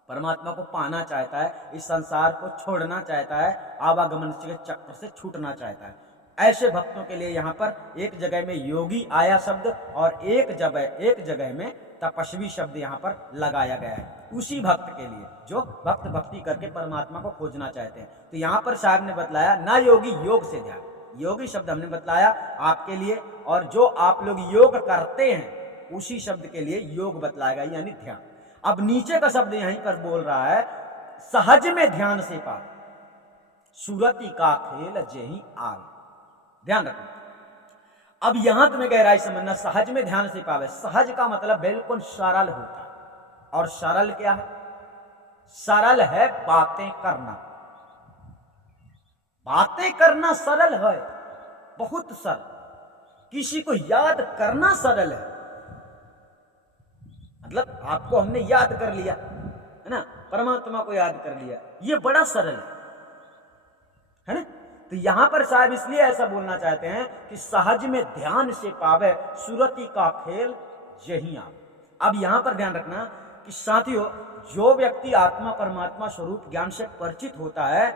परमात्मा को पाना चाहता है, इस संसार को छोड़ना चाहता है, आवागमन के चक्र से छूटना चाहता है। ऐसे भक्तों के लिए यहाँ पर एक जगह में योगी आया शब्द और एक जगह में तपस्वी शब्द यहाँ पर लगाया गया है, उसी भक्त के लिए जो भक्त भक्ति करके परमात्मा को खोजना चाहते हैं। तो यहाँ पर साहब ने बतलाया ना योगी योग से ध्यान, योगी शब्द हमने बतलाया आपके लिए, और जो आप लोग योग करते हैं उसी शब्द के लिए योग बतलाएगा यानी ध्यान। अब नीचे का शब्द यहीं पर बोल रहा है सहज में ध्यान से पावे, सुरती का खेल जही आवे। ध्यान रखो, अब यहां तुम्हें गहराई समझना, सहज में ध्यान से पावे, सहज का मतलब बिल्कुल सरल होता है। और सरल क्या है? सरल है बातें करना, बातें करना सरल है, बहुत सरल। किसी को याद करना सरल है, मतलब आपको हमने याद कर लिया है ना, परमात्मा को याद कर लिया, ये बड़ा सरल है ना। तो यहां पर साहब इसलिए ऐसा बोलना चाहते हैं कि सहज में ध्यान से पावे, सुरती का खेल यही आवे। अब यहां पर ध्यान रखना कि साथियों, जो व्यक्ति आत्मा परमात्मा स्वरूप ज्ञान से परिचित होता है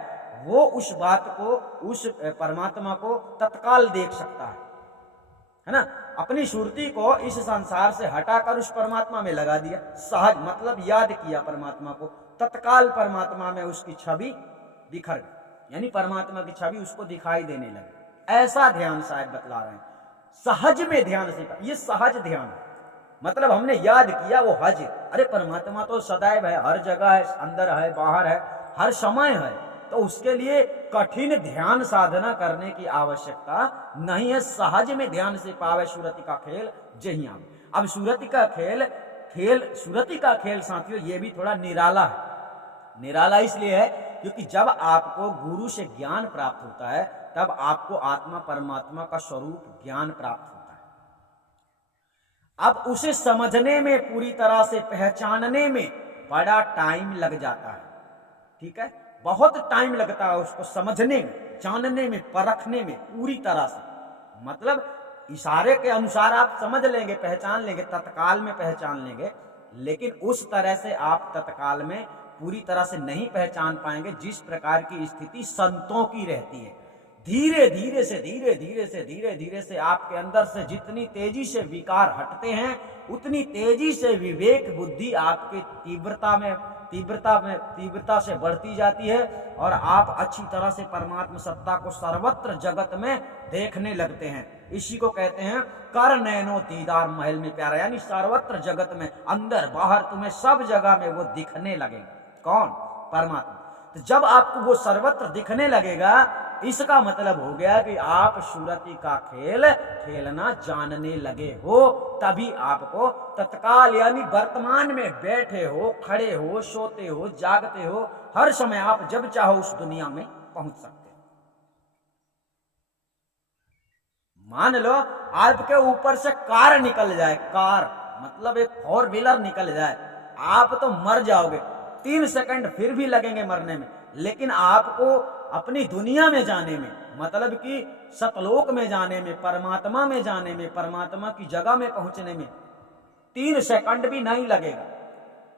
वो उस बात को, उस परमात्मा को तत्काल देख सकता है ना। अपनी सुरती को इस संसार से हटाकर उस परमात्मा में लगा दिया, सहज मतलब याद किया परमात्मा को, तत्काल परमात्मा में उसकी छवि बिखर गई, यानी परमात्मा की छवि उसको दिखाई देने लगी। ऐसा ध्यान साहब बतला रहे हैं, सहज में ध्यान से, ये सहज ध्यान है, मतलब हमने याद किया वो हज। अरे परमात्मा तो सदैव है, हर जगह है, अंदर है, बाहर है, हर समय है, तो उसके लिए कठिन ध्यान साधना करने की आवश्यकता नहीं है। सहज में ध्यान से पावे, सुरती का खेल जही आवे। अब सुरती का खेल साथियों ये भी थोड़ा निराला है। निराला इसलिए है क्योंकि जब आपको गुरु से ज्ञान प्राप्त होता है तब आपको आत्मा परमात्मा का स्वरूप ज्ञान प्राप्त होता है। अब उसे समझने में, पूरी तरह से पहचानने में बड़ा टाइम लग जाता है, ठीक है, बहुत टाइम लगता है उसको समझने में, जानने में, परखने में पूरी तरह से। मतलब इशारे के अनुसार आप समझ लेंगे, पहचान लेंगे, तत्काल में पहचान लेंगे, लेकिन उस तरह से आप तत्काल में पूरी तरह से नहीं पहचान पाएंगे जिस प्रकार की स्थिति संतों की रहती है। धीरे धीरे से आपके अंदर से जितनी तेजी से विकार हटते हैं उतनी तेजी से विवेक बुद्धि आपके तीव्रता से बढ़ती जाती है और आप अच्छी तरह से परमात्मा सत्ता को सर्वत्र जगत में देखने लगते हैं। इसी को कहते हैं कर नैनो दीदार महल में प्यारा, यानी सर्वत्र जगत में, अंदर बाहर तुम्हें सब जगह में वो दिखने लगेगा। कौन? परमात्मा। तो जब आपको वो सर्वत्र दिखने लगेगा, इसका मतलब हो गया कि आप सुरती का खेल खेलना जानने लगे हो। तभी आपको तत्काल यानी वर्तमान में बैठे हो, खड़े हो, सोते हो, जागते हो, हर समय आप जब चाहो उस दुनिया में पहुंच सकते हो। मान लो आपके ऊपर से कार निकल जाए, कार मतलब एक 4 व्हीलर निकल जाए, आप तो मर जाओगे, 3 सेकंड फिर भी लगेंगे मरने में, लेकिन आपको अपनी दुनिया में जाने में, मतलब कि सतलोक में जाने में, परमात्मा में जाने में, परमात्मा की जगह में पहुंचने में 3 सेकंड भी नहीं लगेगा।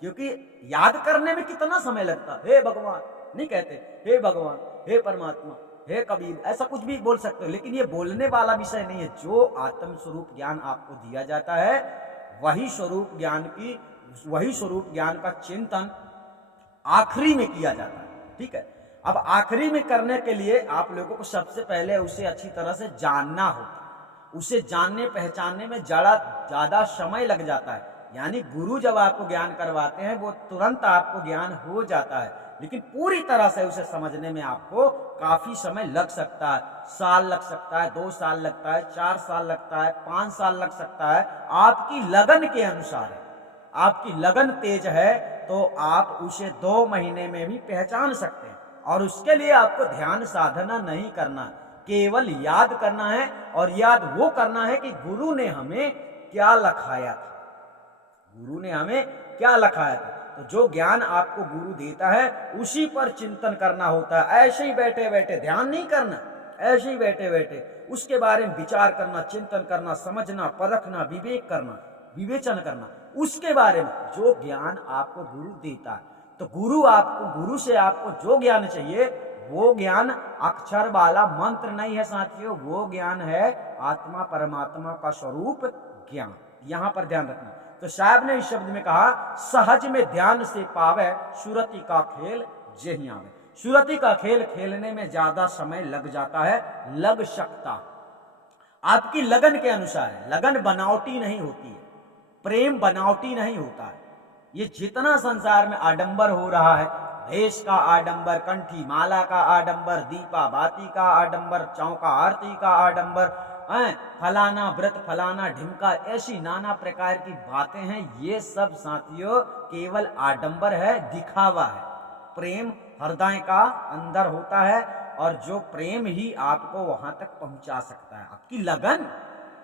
क्योंकि याद करने में कितना समय लगता, हे भगवान नहीं कहते, हे भगवान, हे परमात्मा, हे कबीर, ऐसा कुछ भी बोल सकते हो, लेकिन ये बोलने वाला विषय नहीं है। जो आत्म स्वरूप ज्ञान आपको दिया जाता है वही स्वरूप ज्ञान का चिंतन आखिरी में किया जाता है। ठीक है, अब आखिरी में करने के लिए आप लोगों को सबसे पहले उसे अच्छी तरह से जानना होता है। उसे जानने पहचानने में ज्यादा समय लग जाता है। यानी गुरु जब आपको ज्ञान करवाते हैं वो तुरंत आपको ज्ञान हो जाता है, लेकिन पूरी तरह से उसे समझने में आपको काफी समय लग सकता है। साल लग सकता है, 2 साल लगता है, 4 साल लगता है, 5 साल लग सकता है। आपकी लगन के अनुसार है। आपकी लगन तेज है तो आप उसे 2 महीने में भी पहचान सकते हैं। और उसके लिए आपको ध्यान साधना नहीं करना, केवल याद करना है। और याद वो करना है कि गुरु ने हमें क्या लखाया था, गुरु ने हमें क्या लखाया था। तो जो ज्ञान आपको गुरु देता है उसी पर चिंतन करना होता है। ऐसे ही बैठे बैठे ध्यान नहीं करना, ऐसे ही बैठे बैठे उसके बारे में विचार करना, चिंतन करना, समझना, परखना, विवेक करना, विवेचन करना उसके बारे में, जो ज्ञान आपको गुरु देता है। तो गुरु से आपको जो ज्ञान चाहिए वो ज्ञान अक्षर वाला मंत्र नहीं है साथियों, वो ज्ञान है आत्मा परमात्मा का स्वरूप ज्ञान। यहां पर ध्यान रखना। तो साहब ने इस शब्द में कहा, सहज में ध्यान से पावे सुरति का खेल जेहि आवे। सुरति का खेल खेलने में ज्यादा समय लग जाता है, लग सकता, आपकी लगन के अनुसार है। लगन बनावटी नहीं होती है, प्रेम बनावटी नहीं होता है। ये जितना संसार में आडंबर हो रहा है, भेष का आडंबर, कंठी माला का आडंबर, दीपा बाती का आडंबर, चौका आरती का आडंबर, फलाना व्रत, फलाना ढिमका, ऐसी नाना प्रकार की बातें हैं, ये सब साथियों केवल आडंबर है, दिखावा है। प्रेम हृदय का अंदर होता है और जो प्रेम ही आपको वहां तक पहुंचा सकता है। आपकी लगन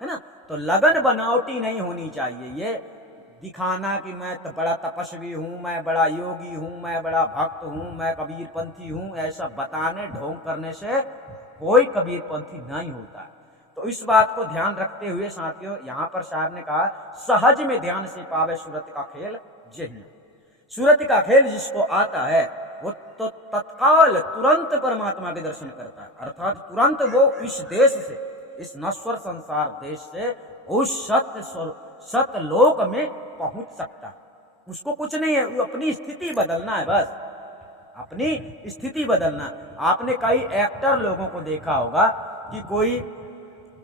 है ना, तो लगन बनावटी नहीं होनी चाहिए। ये दिखाना कि मैं तो बड़ा तपस्वी हूं, मैं बड़ा योगी हूं, मैं बड़ा भक्त हूं, मैं कबीर पंथी हूं, ऐसा बताने ढोंग करने से कोई कबीर पंथी नहीं होता है। तो इस बात को ध्यान रखते हुए साथियों यहां पर साहब ने कहा, सहज में ध्यान से पावे सूरत का खेल जेहि। सूरत का खेल जिसको आता है वो तो तत्काल तुरंत परमात्मा के दर्शन करता है। अर्थात तुरंत वो इस देश से, इस नश्वर संसार देश से उस सत्य लोक में पहुंच सकता है। उसको कुछ नहीं है, वो अपनी स्थिति बदलना है, बस अपनी स्थिति बदलना। आपने कई एक्टर लोगों को देखा होगा कि कोई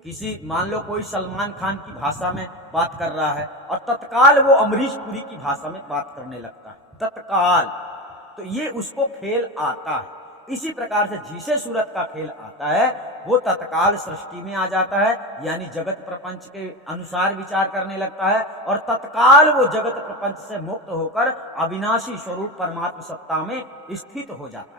किसी, मान लो कोई सलमान खान की भाषा में बात कर रहा है और तत्काल वो अमरीश पुरी की भाषा में बात करने लगता है, तत्काल। तो ये उसको खेल आता है। इसी प्रकार से जिसे सूरत का खेल आता है वो तत्काल सृष्टि में आ जाता है, यानी जगत प्रपंच के अनुसार विचार करने लगता है और तत्काल वो जगत प्रपंच से मुक्त होकर अविनाशी स्वरूप परमात्मा सत्ता में स्थित हो जाता है।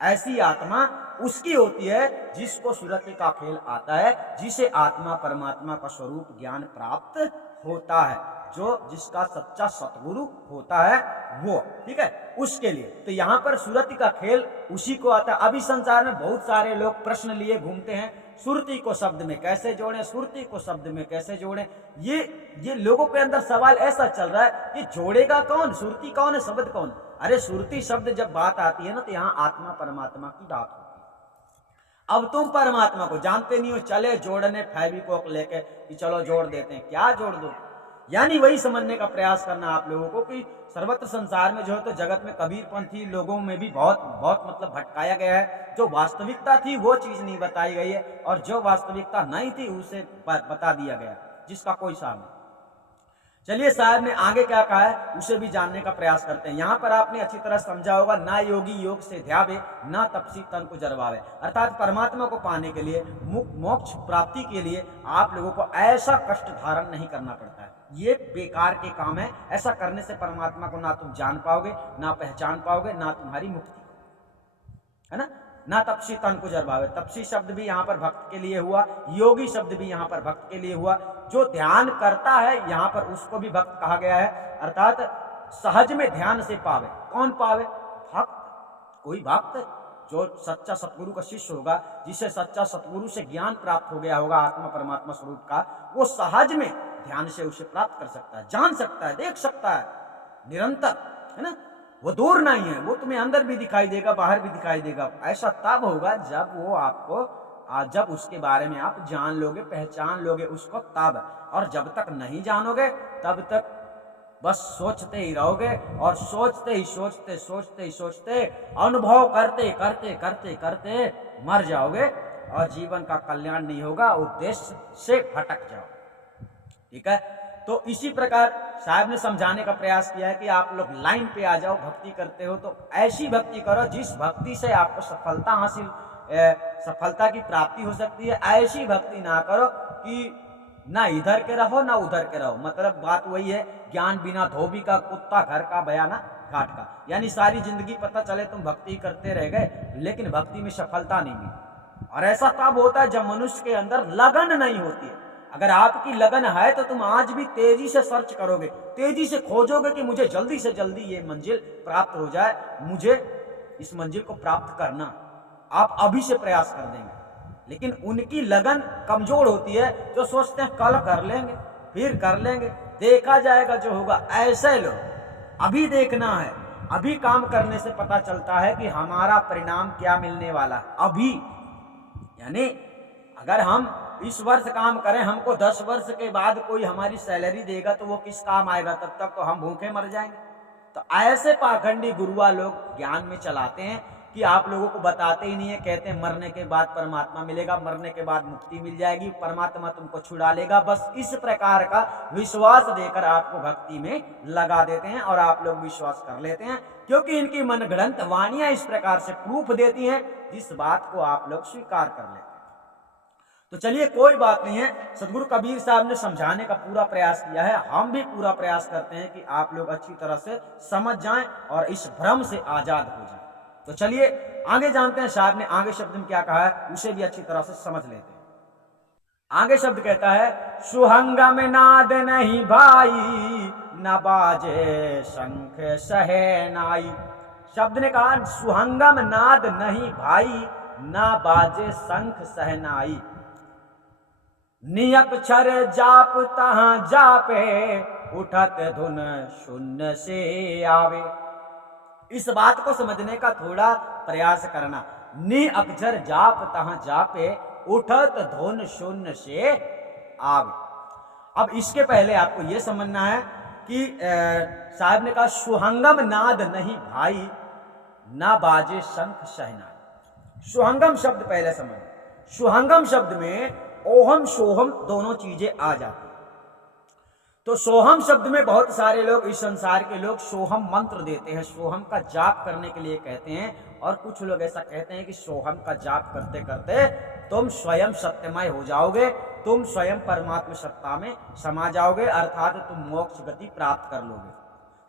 ऐसी आत्मा उसकी होती है जिसको सूरत का खेल आता है, जिसे आत्मा परमात्मा का स्वरूप ज्ञान प्राप्त होता है, जो जिसका सच्चा सतगुरु होता है वो, ठीक है, उसके लिए। तो यहाँ पर सुरति का खेल उसी को आता है। अभी संसार में बहुत सारे लोग प्रश्न लिए घूमते हैं, सुरति को शब्द में कैसे जोड़ें, सुरति को शब्द में कैसे जोड़ें। ये लोगों के अंदर सवाल ऐसा चल रहा है कि जोड़ेगा कौन, सुरति कौन है, शब्द कौन। अरे सुरति शब्द जब बात आती है ना तो यहाँ आत्मा परमात्मा की बात होती है। अब तुम परमात्मा को जानते नहीं हो, चले जोड़ने फेविकोक लेके कि चलो जोड़ देते हैं, क्या जोड़ दो। यानी वही समझने का प्रयास करना आप लोगों को कि सर्वत्र संसार में जो है तो जगत में कबीर पंथी लोगों में भी बहुत मतलब भटकाया गया है। जो वास्तविकता थी वो चीज नहीं बताई गई है और जो वास्तविकता नहीं थी उसे बता दिया गया, जिसका कोई सार नहीं। चलिए साहब ने आगे क्या कहा है उसे भी जानने का प्रयास करते हैं। यहाँ पर आपने अच्छी तरह समझा होगा, ना योगी योग से ध्यावे, ना तपसी तन को जरवावे। अर्थात परमात्मा को पाने के लिए, मोक्ष प्राप्ति के लिए आप लोगों को ऐसा कष्ट धारण नहीं करना पड़ता है। ये बेकार के काम है। ऐसा करने से परमात्मा को ना तुम जान पाओगे, ना पहचान पाओगे, ना तुम्हारी मुक्ति, है ना। ना तपसी तन को जरवावे, तपसी शब्द भी यहाँ पर भक्त के लिए हुआ, योगी शब्द भी यहाँ पर भक्त के लिए हुआ। जो ध्यान करता है यहाँ पर उसको भी भक्त कहा गया है। अर्थात सहज में ध्यान से पावे, कौन पावे, भक्त। कोई भक्त जो सच्चा सतगुरु का शिष्य होगा, जिसे सच्चा सतगुरु से ज्ञान प्राप्त हो गया होगा आत्मा परमात्मा स्वरूप का, वो सहज में ध्यान से उसे प्राप्त कर सकता है, जान सकता है, देख सकता है निरंतर, है ना। वो दूर नहीं है, वो तुम्हें अंदर भी दिखाई देगा, बाहर भी दिखाई देगा। ऐसा तब होगा जब वो आपको जब उसके बारे में आप जान लोगे, पहचान लोगे उसको तब। और जब तक नहीं जानोगे तब तक बस सोचते ही रहोगे, और सोचते ही सोचते सोचते ही सोचते अनुभव करते करते करते करते मर जाओगे, और जीवन का कल्याण नहीं होगा, उद्देश्य से भटक जाओ। ठीक है, तो इसी प्रकार साहब ने समझाने का प्रयास किया है कि आप लोग लाइन पे आ जाओ। भक्ति करते हो तो ऐसी भक्ति करो जिस भक्ति से आपको सफलता की प्राप्ति हो सकती है। ऐसी भक्ति ना करो कि ना इधर के रहो ना उधर के रहो। मतलब बात वही है, ज्ञान बिना धोबी का, कुत्ता घर का बयाना घाट का। यानी सारी जिंदगी पता चले तुम भक्ति करते रह गए लेकिन भक्ति में सफलता नहीं मिली। और ऐसा तब होता है जब मनुष्य के अंदर लगन नहीं होती है। अगर आपकी लगन है तो तुम आज भी तेजी से सर्च करोगे, तेजी से खोजोगे कि मुझे जल्दी से जल्दी ये मंजिल प्राप्त हो जाए, मुझे इस मंजिल को प्राप्त करना। आप अभी से प्रयास कर देंगे। लेकिन उनकी लगन कमजोर होती है, जो सोचते हैं कल कर लेंगे, फिर कर लेंगे, देखा जाएगा जो होगा। ऐसे लोग अभी देखना है, अभी काम करने से पता चलता है कि हमारा परिणाम क्या मिलने वाला है अभी। यानी अगर हम इस वर्ष काम करें, हमको 10 वर्ष के बाद कोई हमारी सैलरी देगा तो वो किस काम आएगा? तब तक तो हम भूखे मर जाएंगे। तो ऐसे पाखंडी गुरुआ लोग ज्ञान में चलाते हैं कि आप लोगों को बताते ही नहीं है। कहते हैं मरने के बाद परमात्मा मिलेगा, मरने के बाद मुक्ति मिल जाएगी, परमात्मा तुमको छुड़ा लेगा। बस इस प्रकार का विश्वास देकर आपको भक्ति में लगा देते हैं और आप लोग विश्वास कर लेते हैं, क्योंकि इनकी मनगढ़ंत वाणियां इस प्रकार से प्रूफ देती हैं जिस बात को आप लोग स्वीकार कर लेते हैं। तो चलिए कोई बात नहीं है, सदगुरु कबीर साहब ने समझाने का पूरा प्रयास किया है। हम भी पूरा प्रयास करते हैं कि आप लोग अच्छी तरह से समझ जाएं और इस भ्रम से आजाद हो जाएं। तो चलिए आगे जानते हैं साहब ने आगे शब्द में क्या कहा है, उसे भी अच्छी तरह से समझ लेते हैं। आगे शब्द कहता है, सुहंगम नाद नहीं भाई, न बाजे शंख सहनाई। शब्द ने कहा सुहंगम नाद नहीं भाई, न बाजे शंख सहनाई। नियक्षर जाप तहां जापे, उठत धुन शून्य से आवे। इस बात को समझने का थोड़ा प्रयास करना। नि अक्षर जाप तहां जापे, उठत धुन शून्य से आवे। अब इसके पहले आपको यह समझना है कि साहब ने कहा सुहंगम नाद नहीं भाई, ना बाजे शंख सहनाई। सुहंगम शब्द पहले समझ। सुहंगम शब्द में ओहम सोहम दोनों चीजें आ जाती। तो सोहम शब्द में बहुत सारे लोग, इस संसार के लोग सोहम मंत्र देते हैं, सोहम का जाप करने के लिए कहते हैं। और कुछ लोग ऐसा कहते हैं कि सोहम का जाप करते करते तुम स्वयं सत्यमय हो जाओगे, तुम स्वयं परमात्मा सत्ता में समा जाओगे, अर्थात तुम मोक्ष गति प्राप्त कर लोगे।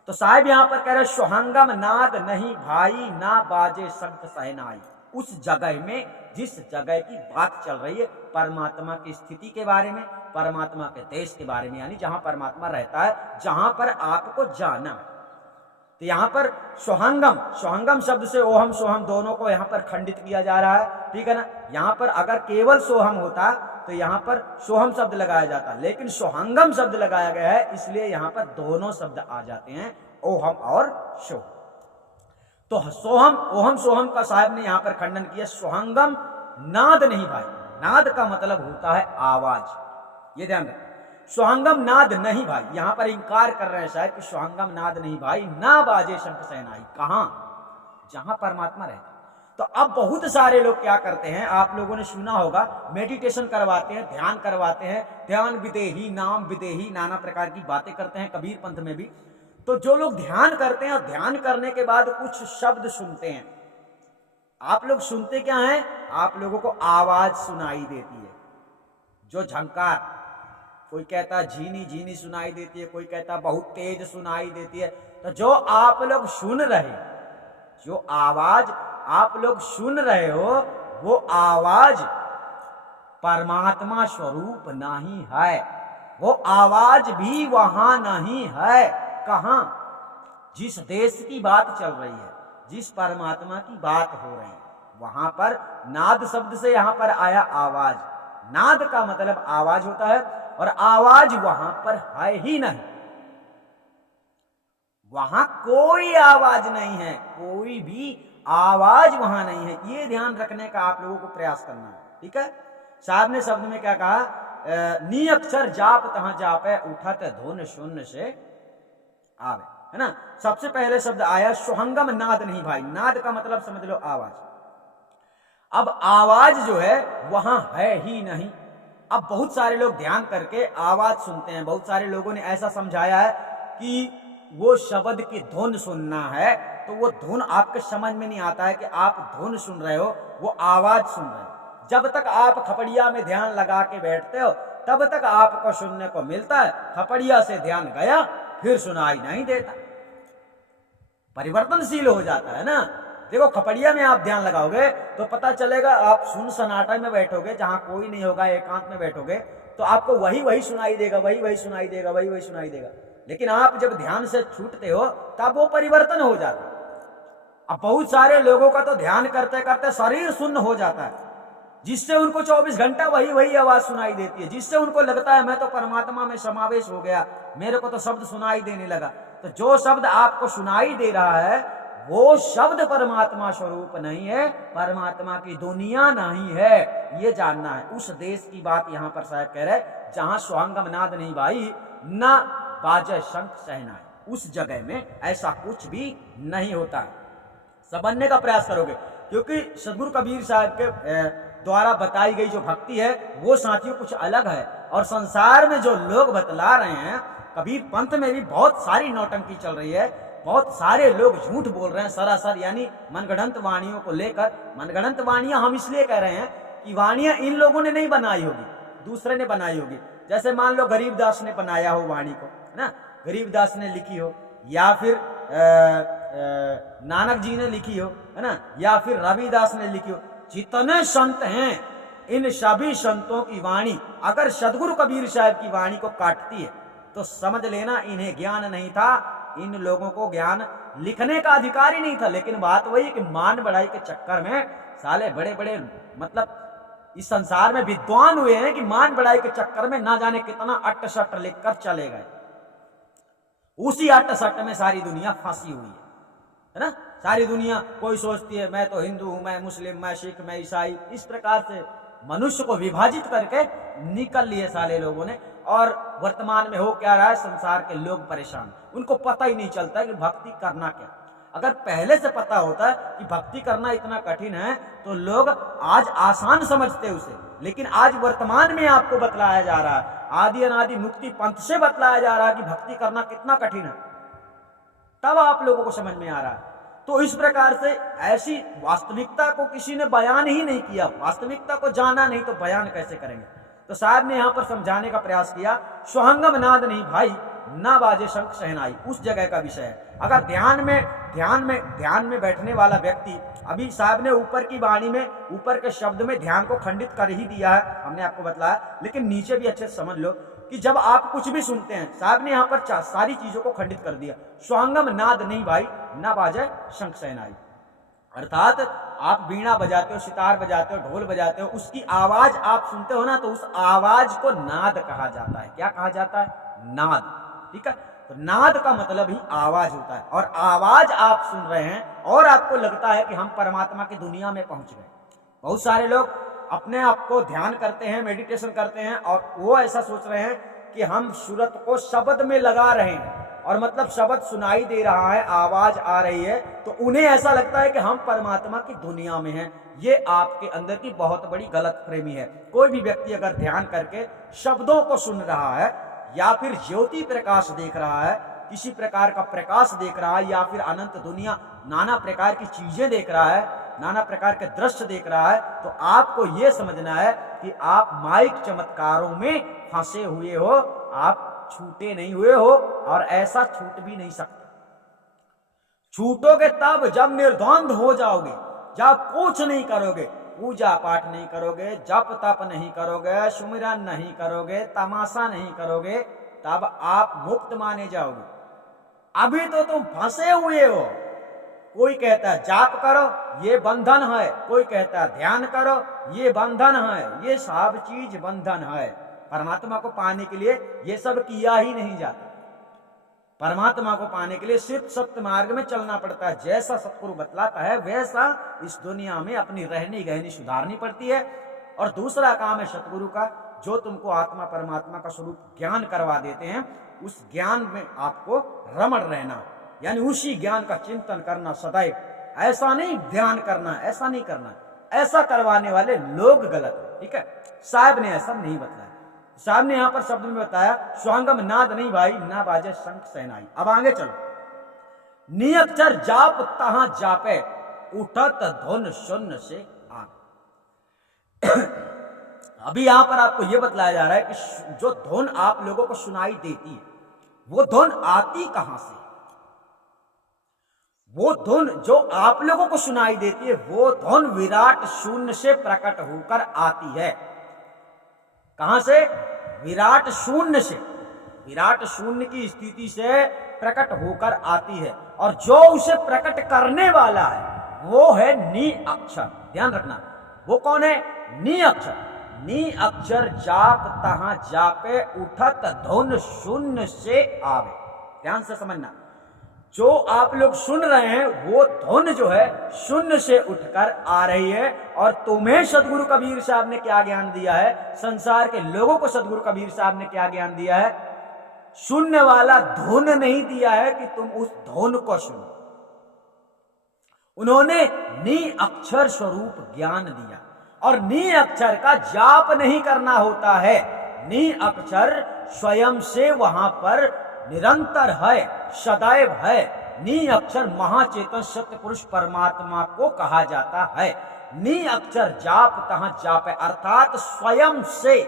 तो साहिब यहां पर कह रहे सुहंगम नाद नहीं भाई, ना बाजे शंख सहनाई। उस जगह में, जिस जगह की बात चल रही है, परमात्मा की स्थिति के बारे में, परमात्मा के देश के बारे में, यानी जहां परमात्मा रहता है, जहां पर आपको जाना। तो यहां पर सोहंगम, सोहंगम शब्द से ओहम सोहम दोनों को यहां पर खंडित किया जा रहा है। ठीक है ना। यहां पर अगर केवल सोहम होता तो यहां पर सोहम शब्द लगाया जाता, लेकिन सोहंगम शब्द लगाया गया है, इसलिए यहां पर दोनों शब्द आ जाते हैं, ओहम और सोहम। तो सोहम, ओहम सोहम का साहब ने यहां पर खंडन किया। सोहंगम नाद नहीं भाई। नाद का मतलब होता है आवाज, ये ध्यान रखें। सोहंगम नाद नहीं भाई, यहां पर इंकार कर रहे हैं शायद कि सोहंगम नाद नहीं भाई, ना बाजे शंख सहनाई। कहां? जहां परमात्मा रहता। तो अब बहुत सारे लोग क्या करते हैं, आप लोगों ने सुना होगा, मेडिटेशन करवाते हैं, ध्यान करवाते हैं, ध्यान विदेही, नाम विदेही, नाना प्रकार की बातें करते हैं कबीर पंथ में भी। तो जो लोग ध्यान करते हैं और ध्यान करने के बाद कुछ शब्द सुनते हैं, आप लोग सुनते क्या हैं? आप लोगों को आवाज सुनाई देती है, जो झंकार, कोई कहता है झीनी झीनी सुनाई देती है, कोई कहता है बहुत तेज सुनाई देती है। तो जो आप लोग सुन रहे, जो आवाज आप लोग सुन रहे हो, वो आवाज परमात्मा स्वरूप नहीं है, वो आवाज भी वहां नहीं है। कहां? जिस देश की बात चल रही है, जिस परमात्मा की बात हो रही है, वहां पर नाद शब्द से यहां पर आया आवाज। नाद का मतलब आवाज होता है, और आवाज वहां पर है ही नहीं। वहां कोई आवाज नहीं है, कोई भी आवाज वहां नहीं है। ये ध्यान रखने का आप लोगों को प्रयास करना है, ठीक है। साहब ने शब्द में क्या कहा, नी अक्षर जाप तहां जापे उठत धुन शून्य से आवे, है ना। सबसे पहले शब्द आया सुहंगम नाद नहीं भाई, नाद का मतलब समझ लो आवाज। अब आवाज जो है वहां है ही नहीं। अब बहुत सारे लोग ध्यान करके आवाज सुनते हैं, बहुत सारे लोगों ने ऐसा समझाया है कि वो शब्द की धुन सुनना है, तो वो धुन आपके समझ में नहीं आता है कि आप धुन सुन रहे हो, वो आवाज सुन रहे हो। जब तक आप खपड़िया में ध्यान लगा के बैठते हो तब तक आपको सुनने को मिलता है, खपड़िया से ध्यान गया फिर सुनाई नहीं देता, परिवर्तनशील हो जाता है ना। देखो खपड़िया में आप ध्यान लगाओगे तो पता चलेगा, आप सुन सन्नाटा में बैठोगे जहां कोई नहीं होगा, एकांत में बैठोगे तो आपको वही सुनाई देगा, वही सुनाई देगा, वही सुनाई देगा। लेकिन आप जब ध्यान से छूटते हो तब वो परिवर्तन हो जाता है। अब बहुत सारे लोगों का तो ध्यान करते करते शरीर सुन्न हो जाता है, जिससे उनको 24 घंटा वही आवाज सुनाई देती है, जिससे उनको लगता है मैं तो परमात्मा में समावेश हो गया, मेरे को तो शब्द सुनाई देने लगा। तो जो शब्द आपको सुनाई दे रहा है वो शब्द परमात्मा स्वरूप नहीं है, परमात्मा की दुनिया नहीं है, ये जानना है। उस देश की बात यहाँ पर साहब कह रहे जहां सुहंगम नाद नहीं भाई, न बाजे शंख सहनाई, उस जगह में ऐसा कुछ भी नहीं होता है। समझने का प्रयास करोगे, क्योंकि सदगुरु कबीर साहब के द्वारा बताई गई जो भक्ति है वो साथियों कुछ अलग है। और संसार में जो लोग बतला रहे हैं, कबीर पंथ में भी बहुत सारी नौटंकी चल रही है, बहुत सारे लोग झूठ बोल रहे हैं सरासर, यानी मनगढ़ंत वाणियों को लेकर। मनगढ़ंत वाणियां हम इसलिए कह रहे हैं कि वाणियां इन लोगों ने नहीं बनाई होगी, दूसरे ने बनाई होगी। जैसे मान लो गरीबदास ने बनाया हो वाणी को, है ना, गरीबदास ने लिखी हो, या फिर नानक जी ने लिखी हो, है ना, या फिर रविदास ने लिखी हो। जितने संत हैं इन सभी संतों की वाणी अगर सदगुरु कबीर साहब की वाणी को काटती है तो समझ लेना इन्हें ज्ञान नहीं था, इन लोगों को ज्ञान लिखने का अधिकार ही नहीं था। लेकिन बात वही कि मान बढ़ाई के चक्कर में साले बड़े बड़े मतलब इस संसार में विद्वान हुए हैं कि मान बढ़ाई के चक्कर में ना जाने कितना अट्ट सट्ट लिखकर चले गए। उसी अट्ट सट्ट में सारी दुनिया फंसी हुई है ना। सारी दुनिया, कोई सोचती है मैं तो हिंदू हूं, मैं मुस्लिम, मैं सिख, मैं ईसाई, इस प्रकार से मनुष्य को विभाजित करके निकल लिए साले लोगों ने। और वर्तमान में हो क्या रहा है, संसार के लोग परेशान, उनको पता ही नहीं चलता कि भक्ति करना क्या। अगर पहले से पता होता है कि भक्ति करना इतना कठिन है तो लोग आज आसान समझते उसे। लेकिन आज वर्तमान में आपको बतलाया जा रहा है, आदि अनादि मुक्ति पंथ से बतलाया जा रहा है कि भक्ति करना कितना कठिन है, तब आप लोगों को समझ में आ रहा है। तो इस प्रकार से ऐसी वास्तविकता को किसी ने बयान ही नहीं किया, वास्तविकता को जाना नहीं तो बयान कैसे करेंगे। तो साहब ने यहां पर समझाने का प्रयास किया, सुहंगम नाद नहीं भाई, ना बाजे शंख सहनाई, उस जगह का विषय है। अगर ध्यान में बैठने वाला व्यक्ति, अभी साहब ने ऊपर की वाणी में, ऊपर के शब्द में ध्यान को खंडित कर ही दिया है, हमने आपको बताया, लेकिन नीचे भी अच्छे से समझ लो कि जब आप कुछ भी सुनते हैं, साहब ने यहाँ पर सारी चीजों को खंडित कर दिया। सुहंगम नाद नहीं भाई, ना बाजे शंख सहनाई, अर्थात आप वीणा बजाते हो, सितार बजाते हो, ढोल बजाते हो, उसकी आवाज आप सुनते हो ना, तो उस आवाज को नाद कहा जाता है। क्या कहा जाता है? नाद, ठीक है। तो नाद का मतलब ही आवाज होता है, और आवाज आप सुन रहे हैं और आपको लगता है कि हम परमात्मा की दुनिया में पहुंच गए। बहुत सारे लोग अपने आप को ध्यान करते हैं, मेडिटेशन करते हैं, और वो ऐसा सोच रहे हैं कि हम सूरत को शब्द में लगा रहे हैं, और मतलब शब्द सुनाई दे रहा है, आवाज आ रही है, तो उन्हें ऐसा लगता है कि हम परमात्मा की दुनिया में हैं। ये आपके अंदर की बहुत बड़ी गलतफहमी है। कोई भी व्यक्ति अगर ध्यान करके शब्दों को सुन रहा है, या फिर ज्योति प्रकाश देख रहा है, किसी प्रकार का प्रकाश देख रहा है, या फिर अनंत दुनिया, नाना प्रकार की चीजें देख रहा है, नाना प्रकार के दृश्य देख रहा है, तो आपको यह समझना है कि आप माइक चमत्कारों में फंसे हुए हो, आप छूटे नहीं हुए हो, और ऐसा छूट भी नहीं सकते। छूटोगे तब जब निर्द्वंद हो जाओगे, जब कुछ नहीं करोगे, पूजा पाठ नहीं करोगे, जप तप नहीं करोगे, सुमिरन नहीं करोगे, तमाशा नहीं करोगे, तब आप मुक्त माने जाओगे। अभी तो तुम फंसे हुए हो। कोई कहता है जाप करो, ये बंधन है, कोई कहता है ध्यान करो, ये बंधन है, ये सब चीज बंधन है। परमात्मा को पाने के लिए ये सब किया ही नहीं जाता। परमात्मा को पाने के लिए सिर्फ सत्य मार्ग में चलना पड़ता है। जैसा सतगुरु बतलाता है वैसा इस दुनिया में अपनी रहनी गहनी सुधारनी पड़ती है। और दूसरा काम है सतगुरु का, जो तुमको आत्मा परमात्मा का स्वरूप ज्ञान करवा देते हैं, उस ज्ञान में आपको रमण रहना, यानी उसी ज्ञान का चिंतन करना सदैव। ऐसा नहीं ध्यान करना, ऐसा नहीं करना, ऐसा करवाने वाले लोग गलत है। ठीक है, साहब ने ऐसा नहीं बताया। साहब ने यहां पर शब्द में बताया स्वांगम नाद नहीं भाई, ना बाजे शंख सहनाई। अब आगे चलो, नियक्षर जाप तहां जापे, उठत धुन शून्य से आ। अभी यहां पर आपको यह बतलाया जा रहा है कि जो धुन आप लोगों को सुनाई देती है, वो धुन आती कहां से? वो धुन जो आप लोगों को सुनाई देती है, वो धुन विराट शून्य से प्रकट होकर आती है। कहां से? विराट शून्य से, विराट शून्य की स्थिति से प्रकट होकर आती है। और जो उसे प्रकट करने वाला है वो है नी अक्षर। ध्यान रखना, वो कौन है? नी अक्षर। नी अक्षर जाप तहां जापे, उठत धुन शून्य से आवे। ध्यान से समझना, जो आप लोग सुन रहे हैं वो धुन जो है शून्य से उठकर आ रही है। और तुम्हें सदगुरु कबीर साहब ने क्या ज्ञान दिया है? संसार के लोगों को सदगुरु कबीर साहब ने क्या ज्ञान दिया है? शून्य वाला धुन नहीं दिया है कि तुम उस धुन को सुनो। उन्होंने नी अक्षर स्वरूप ज्ञान दिया। और नी अक्षर का जाप नहीं करना होता है। नी अक्षर स्वयं से वहां पर निरंतर है, सदैव है। नी अक्षर महाचेतन सत्य पुरुष परमात्मा को कहा जाता है। नी अक्षर जाप तहां जापे, अर्थात स्वयं से,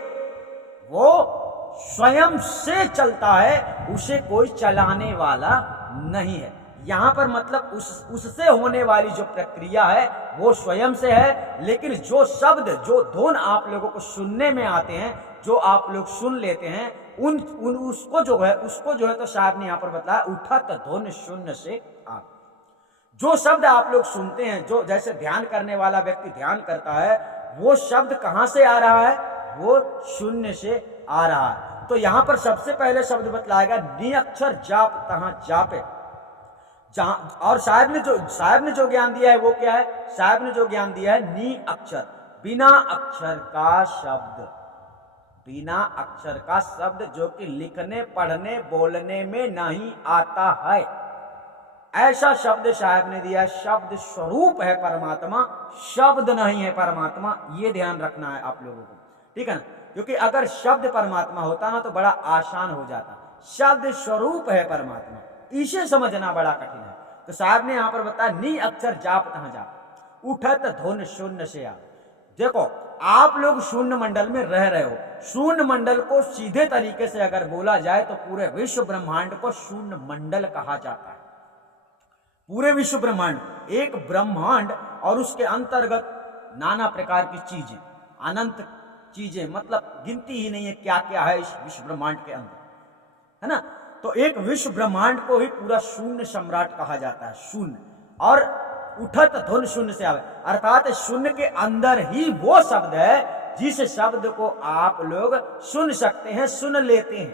वो स्वयं से चलता है, उसे कोई चलाने वाला नहीं है। यहां पर मतलब उससे होने वाली जो प्रक्रिया है वो स्वयं से है। लेकिन जो शब्द, जो धुन आप लोगों को सुनने में आते हैं, जो आप लोग सुन लेते हैं, उसको जो है तो साहब ने यहां पर बताया उठत धुन शून्य से आ। जो शब्द आप लोग सुनते हैं, जो जैसे ध्यान करने वाला व्यक्ति ध्यान करता है, वो शब्द कहां से आ रहा है? वो शून्य से आ रहा है। तो यहां पर सबसे पहले शब्द बतलाएगा नी अक्षर जाप तहां जापे। और साहब ने जो ज्ञान दिया है वो क्या है? साहब ने जो ज्ञान दिया है नी अक्षर, बिना अक्षर का शब्द, बिना अक्षर का शब्द जो कि लिखने पढ़ने बोलने में नहीं आता है, ऐसा शब्द साहब ने दिया। शब्द स्वरूप है परमात्मा, शब्द नहीं है परमात्मा। ये ध्यान रखना है आप लोगों को, ठीक है ना? क्योंकि अगर शब्द परमात्मा होता ना तो बड़ा आसान हो जाता। शब्द स्वरूप है परमात्मा, इसे समझना बड़ा कठिन है। तो साहब ने यहां पर बताया नी अक्षर जाप तहां जाप, उठत धुन शून्य से आ। देखो, आप लोग शून्य मंडल में रह रहे हो। शून्य मंडल को सीधे तरीके से अगर बोला जाए तो पूरे विश्व ब्रह्मांड को शून्य मंडल कहा जाता है। पूरे विश्व ब्रह्मांड एक ब्रह्मांड, और उसके अंतर्गत नाना प्रकार की चीजें, अनंत चीजें, मतलब गिनती ही नहीं है क्या क्या है इस विश्व ब्रह्मांड के अंदर, है ना? तो एक विश्व ब्रह्मांड को ही पूरा शून्य सम्राट कहा जाता है, शून्य। और उठत धुन शून्य से आवे, अर्थात शून्य के अंदर ही वो शब्द है जिस शब्द को आप लोग सुन सकते हैं, सुन लेते हैं,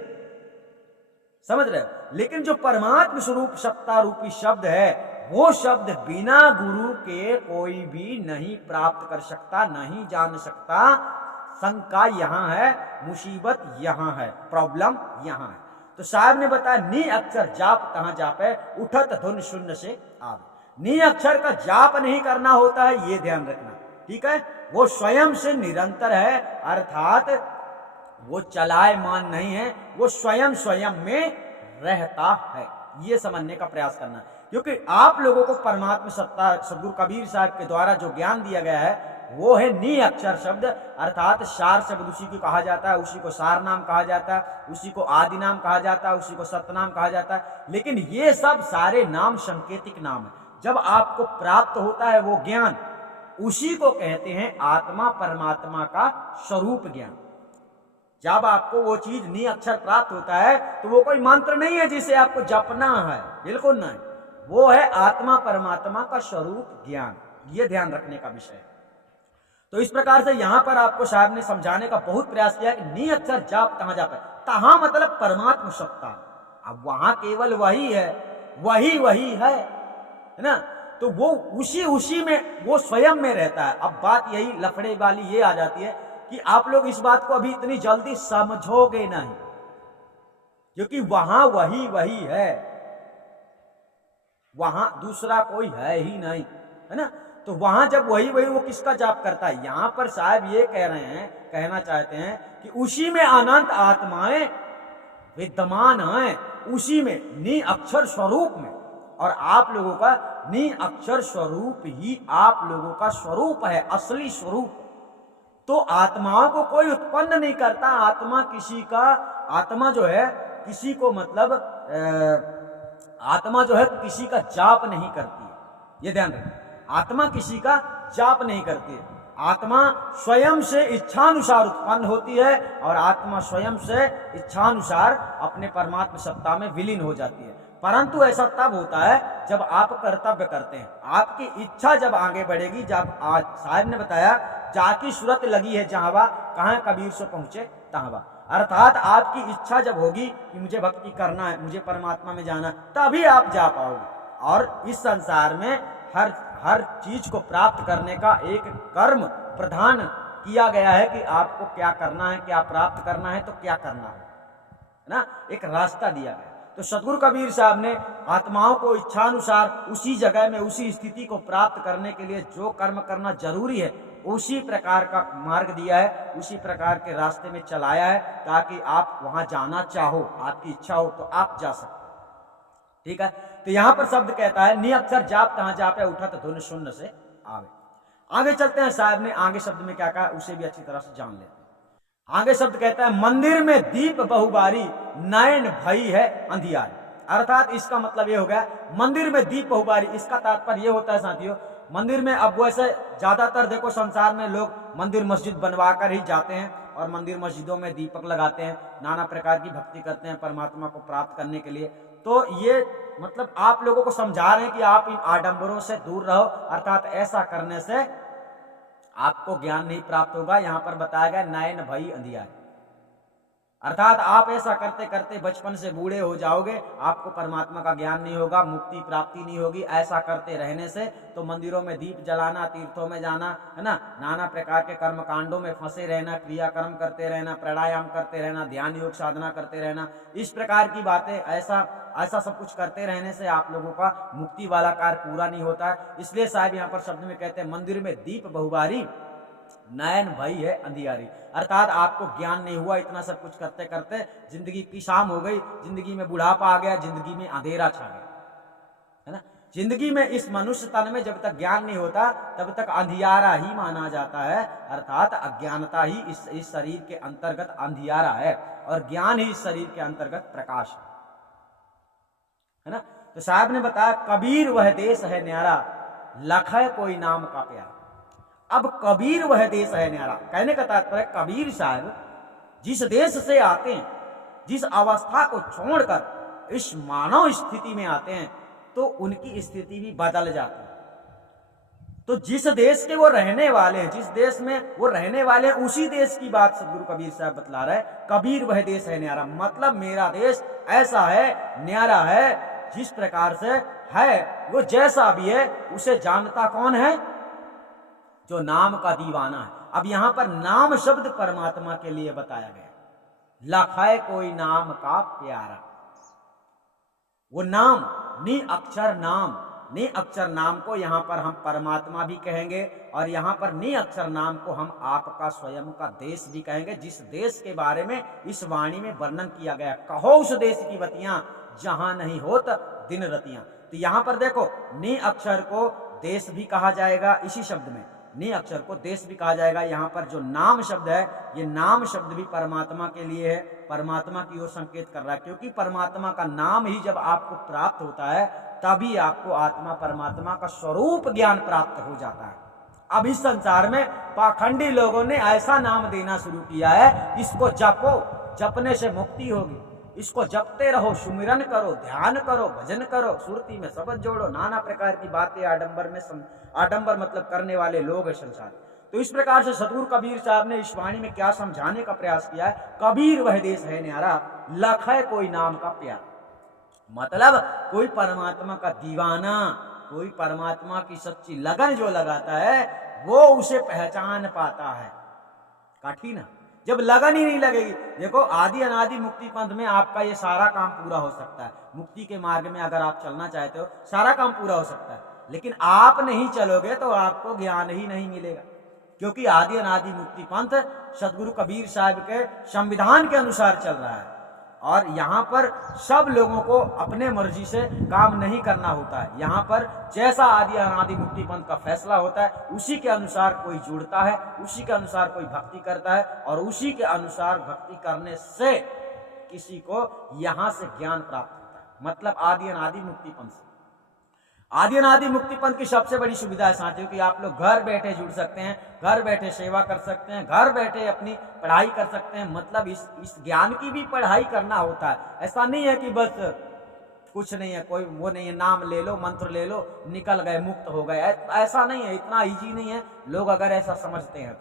समझ रहे हो? लेकिन जो परमात्म स्वरूप सत्ता रूपी शब्द है, वो शब्द बिना गुरु के कोई भी नहीं प्राप्त कर सकता, नहीं जान सकता। शंका यहां है, मुसीबत यहां है, प्रॉब्लम यहां है। तो साहब ने बताया नी अक्षर जाप तहां जापे, उठत धुन शून्य से आवे। नी अक्षर का जाप नहीं करना होता है, ये ध्यान रखना, ठीक है? वो स्वयं से निरंतर है, अर्थात वो चलायमान नहीं है, वो स्वयं में रहता है। ये समझने का प्रयास करना, क्योंकि आप लोगों को परमात्मा सत्ता सदगुरु कबीर साहब के द्वारा जो ज्ञान दिया गया है वो है नी अक्षर शब्द, अर्थात सार शब्द उसी को कहा जाता है, उसी को सार नाम कहा जाता है, उसी को आदि नाम कहा जाता है, उसी को सत्य नाम कहा जाता है। लेकिन ये सब सारे नाम संकेतिक नाम है। जब आपको प्राप्त होता है वो ज्ञान, उसी को कहते हैं आत्मा परमात्मा का स्वरूप ज्ञान। जब आपको वो चीज नी अक्षर प्राप्त होता है तो वो कोई मंत्र नहीं है जिसे आपको जपना है, बिल्कुल नहीं। वो है आत्मा परमात्मा का स्वरूप ज्ञान। ये ध्यान रखने का विषय है। तो इस प्रकार से यहां पर आपको साहब ने समझाने का बहुत प्रयास किया कि नी अक्षर जाप तहां जाप है। तहां मतलब परमात्मा सत्ता। अब वहां केवल वही है, वही वही है ना। तो वो उसी में वो स्वयं में रहता है। अब बात यही लफड़े वाली ये आ जाती है कि आप लोग इस बात को अभी इतनी जल्दी समझोगे नहीं, क्योंकि वहां वही वही है, वहां दूसरा कोई है ही नहीं, है ना। तो वहां जब वही वही, वो किसका जाप करता है? यहां पर साहब ये कह रहे हैं, कहना चाहते हैं कि उसी में अनंत आत्माएं विद्यमान हैं, उसी में नि अक्षर स्वरूप में। और आप लोगों का नि अक्षर स्वरूप ही आप लोगों का स्वरूप है, असली स्वरूप। तो आत्माओं को कोई उत्पन्न नहीं करता। आत्मा किसी का, आत्मा जो है किसी को मतलब आत्मा जो है किसी का जाप नहीं करती है, ये ध्यान रखें। आत्मा किसी का जाप नहीं करती है। आत्मा स्वयं से इच्छानुसार उत्पन्न होती है और आत्मा स्वयं से इच्छानुसार अपने परमात्मा सत्ता में विलीन हो जाती है। परंतु ऐसा तब होता है जब आप कर्तव्य करते हैं, आपकी इच्छा जब आगे बढ़ेगी। जब आज साहब ने बताया जाकी सूरत लगी है जहां, कहां कबीर से पहुंचे तहां। अर्थात आपकी इच्छा जब होगी कि मुझे भक्ति करना है, मुझे परमात्मा में जाना, तभी आप जा पाओगे। और इस संसार में हर चीज को प्राप्त करने का एक कर्म प्रधान किया गया है कि आपको क्या करना है, क्या प्राप्त करना है, तो क्या करना है ना, एक रास्ता दिया गया। तो सतगुरु कबीर साहब ने आत्माओं को इच्छानुसार उसी जगह में उसी स्थिति को प्राप्त करने के लिए जो कर्म करना जरूरी है, उसी प्रकार का मार्ग दिया है, उसी प्रकार के रास्ते में चलाया है, ताकि आप वहां जाना चाहो, आपकी इच्छा हो तो आप जा सकते। ठीक है। तो यहां पर शब्द कहता है नि अक्षर जाप तहां जापे उठत धुन शून्य से आवे। आगे चलते हैं, साहब ने आगे शब्द में क्या कहा उसे भी अच्छी तरह से जान लेते हैं। आगे शब्द कहता है मंदिर में दीप बहुबारी नयन भई है अंधियारी। अर्थात इसका मतलब ये हो गया मंदिर में दीप बहुबारी, इसका तात्पर्य ये होता है साथियों, मंदिर में अब वैसे ज्यादातर देखो संसार में लोग मंदिर मस्जिद बनवा कर ही जाते हैं और मंदिर मस्जिदों में दीपक लगाते हैं, नाना प्रकार की भक्ति करते हैं परमात्मा को प्राप्त करने के लिए। तो ये मतलब आप लोगों को समझा रहे हैं कि आप इन आडंबरों से दूर रहो, अर्थात ऐसा करने से आपको ज्ञान नहीं प्राप्त होगा। यहां पर बताया गया नयन भई अंधियारी, अर्थात आप ऐसा करते करते बचपन से बूढ़े हो जाओगे, आपको परमात्मा का ज्ञान नहीं होगा, मुक्ति प्राप्ति नहीं होगी। ऐसा करते रहने से तो मंदिरों में दीप जलाना, तीर्थों में जाना, है ना, नाना प्रकार के कर्म कांडों में फंसे रहना, क्रियाकर्म करते रहना, प्राणायाम करते रहना, ध्यान योग साधना करते रहना, इस प्रकार की बातें, ऐसा सब कुछ करते रहने से आप लोगों का मुक्ति वाला कार्य पूरा नहीं होता है। इसलिए साहब यहाँ पर शब्द में कहते हैं मंदिर में दीप बहुबारी नयन भई है अंधियारी, अर्थात आपको ज्ञान नहीं हुआ, इतना सब कुछ करते करते जिंदगी की शाम हो गई, जिंदगी में बुढ़ापा आ गया, जिंदगी में अंधेरा छा गया, है ना। जिंदगी में इस मनुष्य तन में जब तक ज्ञान नहीं होता तब तक अंधियारा ही माना जाता है, अर्थात अज्ञानता ही इस शरीर के अंतर्गत अंधियारा है और ज्ञान ही इस शरीर के अंतर्गत प्रकाश है ना। तो साहब ने बताया कबीर वह देश है न्यारा, लखै कोई नाम का प्यारा। अब कबीर वह देश है न्यारा, कहने का तात्पर्य कबीर साहब जिस देश से आते हैं, जिस अवस्था को छोड़कर इस मानव स्थिति में आते हैं, तो उनकी स्थिति भी बदल जाती है। तो जिस देश के वो रहने वाले हैं, जिस देश में वो रहने वाले हैं, उसी देश की बात सदगुरु कबीर साहब बतला रहे हैं। कबीर वह देश है न्यारा, मतलब मेरा देश ऐसा है, न्यारा है, जिस प्रकार से है वो जैसा भी है उसे जानता कौन है? जो नाम का दीवाना है। अब यहां पर नाम शब्द परमात्मा के लिए बताया गया, लखै कोई नाम का प्यारा। वो नाम नि अक्षर नाम, नि अक्षर नाम को यहां पर हम परमात्मा भी कहेंगे और यहां पर नि अक्षर नाम को हम आपका स्वयं का देश भी कहेंगे, जिस देश के बारे में इस वाणी में वर्णन किया गया। कहो उस देश की बतियां जहां नहीं होत दिन रतियां। तो यहां पर देखो नि अक्षर को देश भी कहा जाएगा, इसी शब्द में नि अक्षर को देश भी कहा जाएगा। यहाँ पर जो नाम शब्द है, ये नाम शब्द भी परमात्मा के लिए है, परमात्मा की ओर संकेत कर रहा है, क्योंकि परमात्मा का नाम ही जब आपको प्राप्त होता है तभी आपको आत्मा परमात्मा का स्वरूप ज्ञान प्राप्त हो जाता है। अब इस संसार में पाखंडी लोगों ने ऐसा नाम देना शुरू किया है, इसको जपो, जपने से मुक्ति होगी, इसको जपते रहो, सुमिरन करो, ध्यान करो, भजन करो, सुरती में शब्द जोड़ो, नाना प्रकार की बातें आडंबर मतलब करने वाले लोग है संसार। तो इस प्रकार से सतगुरु कबीर साहब ने इस वाणी में क्या समझाने का प्रयास किया है? कबीर वह देश है न्यारा, लखै कोई नाम का प्यारा। मतलब कोई परमात्मा का दीवाना, कोई परमात्मा की सच्ची लगन जो लगाता है वो उसे पहचान पाता है। कठिन है जब लगन ही नहीं लगेगी। देखो आदि अनादि मुक्ति पंथ में आपका ये सारा काम पूरा हो सकता है। मुक्ति के मार्ग में अगर आप चलना चाहते हो सारा काम पूरा हो सकता है, लेकिन आप नहीं चलोगे तो आपको ज्ञान ही नहीं मिलेगा। क्योंकि आदि अनादि मुक्ति पंथ सदगुरु कबीर साहब के संविधान के अनुसार चल रहा है और यहाँ पर सब लोगों को अपने मर्जी से काम नहीं करना होता है। यहाँ पर जैसा आदि अनादि मुक्ति पंथ का फैसला होता है उसी के अनुसार कोई जुड़ता है, उसी के अनुसार कोई भक्ति करता है और उसी के अनुसार भक्ति करने से किसी को यहाँ से ज्ञान प्राप्त होता है। मतलब आदि अनादि मुक्ति पंथ से। आदि अनादि मुक्ति पंथ की सबसे बड़ी सुविधा है साथियों कि आप लोग घर बैठे जुड़ सकते हैं, घर बैठे सेवा कर सकते हैं, घर बैठे अपनी पढ़ाई कर सकते हैं। मतलब इस ज्ञान की भी पढ़ाई करना होता है। ऐसा नहीं है कि बस कुछ नहीं है, कोई वो नहीं है, नाम ले लो, मंत्र ले लो, निकल गए, मुक्त हो गए। ऐसा नहीं है, इतना ईजी नहीं है। लोग अगर ऐसा समझते हैं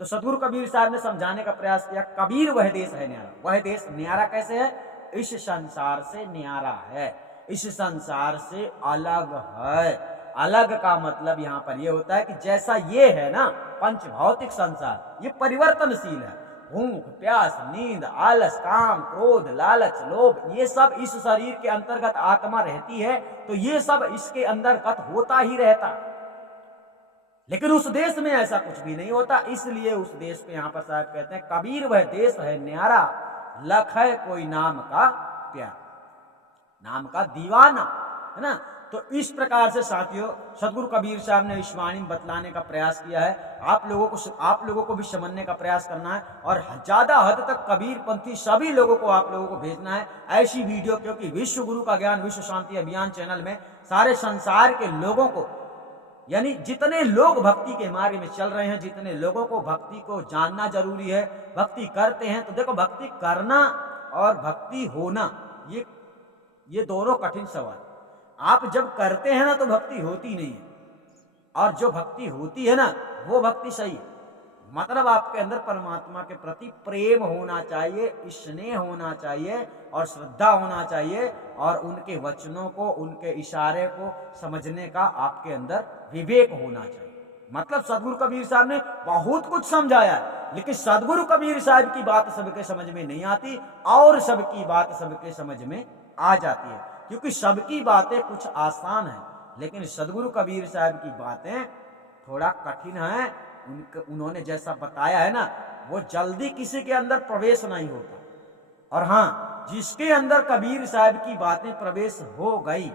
तो सदगुरु कबीर साहब ने समझाने का प्रयास किया, कबीर वह देश है न्यारा। वह देश न्यारा कैसे है? इस संसार से न्यारा है, इस संसार से अलग है। अलग का मतलब यहाँ पर ये होता है कि जैसा ये है ना पंच भौतिक संसार, ये परिवर्तनशील है। भूख, प्यास, नींद, आलस, काम, क्रोध, लालच, लोभ, ये सब इस शरीर के अंतर्गत आत्मा रहती है तो ये सब इसके अंतर्गत होता ही रहता। लेकिन उस देश में ऐसा कुछ भी नहीं होता। इसलिए उस देश को यहाँ पर साहब कहते हैं कबीर वह देश है न्यारा, लख है कोई नाम का प्यार, नाम का दीवाना, है ना। तो इस प्रकार से साथियों सदगुरु कबीर साहब ने इस वाणी में बतलाने का प्रयास किया है। आप लोगों को भी समझने का प्रयास करना है और ज्यादा हद तक कबीर पंथी सभी लोगों को आप लोगों को भेजना है ऐसी वीडियो, क्योंकि विश्व गुरु का ज्ञान विश्व शांति अभियान चैनल में सारे संसार के लोगों को, यानी जितने लोग भक्ति के मार्ग में चल रहे हैं, जितने लोगों को भक्ति को जानना जरूरी है, भक्ति करते हैं। तो देखो भक्ति करना और भक्ति होना ये दोनों कठिन सवाल। आप जब करते हैं ना तो भक्ति होती नहीं है, और जो भक्ति होती है ना वो भक्ति सही है। मतलब आपके अंदर परमात्मा के प्रति प्रेम होना चाहिए, स्नेह होना चाहिए और श्रद्धा होना चाहिए और उनके वचनों को, उनके इशारे को समझने का आपके अंदर विवेक होना चाहिए। मतलब सदगुरु कबीर साहब ने बहुत कुछ समझाया है, लेकिन सदगुरु कबीर साहब की बात सबके समझ में नहीं आती और सबकी बात सबके समझ में आ जाती है। क्योंकि सबकी बातें कुछ आसान है, लेकिन सदगुरु कबीर साहब की बातें थोड़ा कठिन है। उन्होंने जैसा बताया है ना वो जल्दी किसी के अंदर प्रवेश नहीं होता। और हाँ, जिसके अंदर कबीर साहब की बातें प्रवेश हो गई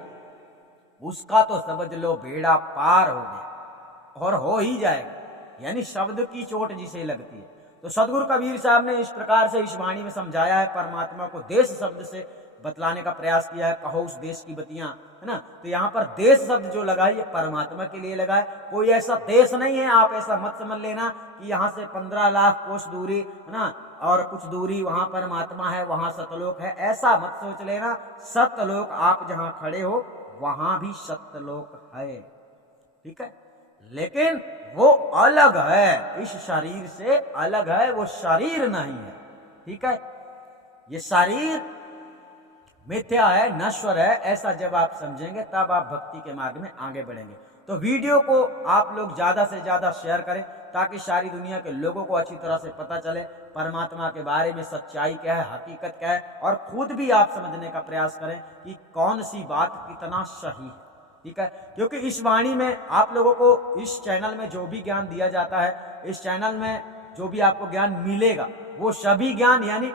उसका तो समझ लो बेड़ा पार हो गया और हो ही जाएगा। यानी शब्द की चोट जिसे लगती है। तो सदगुरु कबीर साहब ने इस प्रकार से इस वाणी में समझाया है, परमात्मा को देश शब्द से बतलाने का प्रयास किया है। कहो उस देश की बतियां, है ना। तो यहाँ पर देश शब्द जो लगा है ये परमात्मा के लिए लगा है। कोई ऐसा देश नहीं है, आप ऐसा मत समझ लेना कि यहाँ से 15 लाख कोस दूरी, है ना, और कुछ दूरी वहां परमात्मा है, वहां सतलोक है। ऐसा मत सोच लेना। सतलोक आप जहां खड़े हो वहां भी सतलोक है, ठीक है, लेकिन वो अलग है, इस शरीर से अलग है, वो शरीर नहीं है, ठीक है। ये शरीर मिथ्या है, नश्वर है, ऐसा जब आप समझेंगे तब आप भक्ति के मार्ग में आगे बढ़ेंगे। तो वीडियो को आप लोग ज्यादा से ज्यादा शेयर करें ताकि सारी दुनिया के लोगों को अच्छी तरह से पता चले परमात्मा के बारे में सच्चाई क्या है, हकीकत क्या है, और खुद भी आप समझने का प्रयास करें कि कौन सी बात कितना सही है, ठीक है। क्योंकि इस वाणी में आप लोगों को इस चैनल में जो भी ज्ञान दिया जाता है, इस चैनल में जो भी आपको ज्ञान मिलेगा वो सभी ज्ञान यानी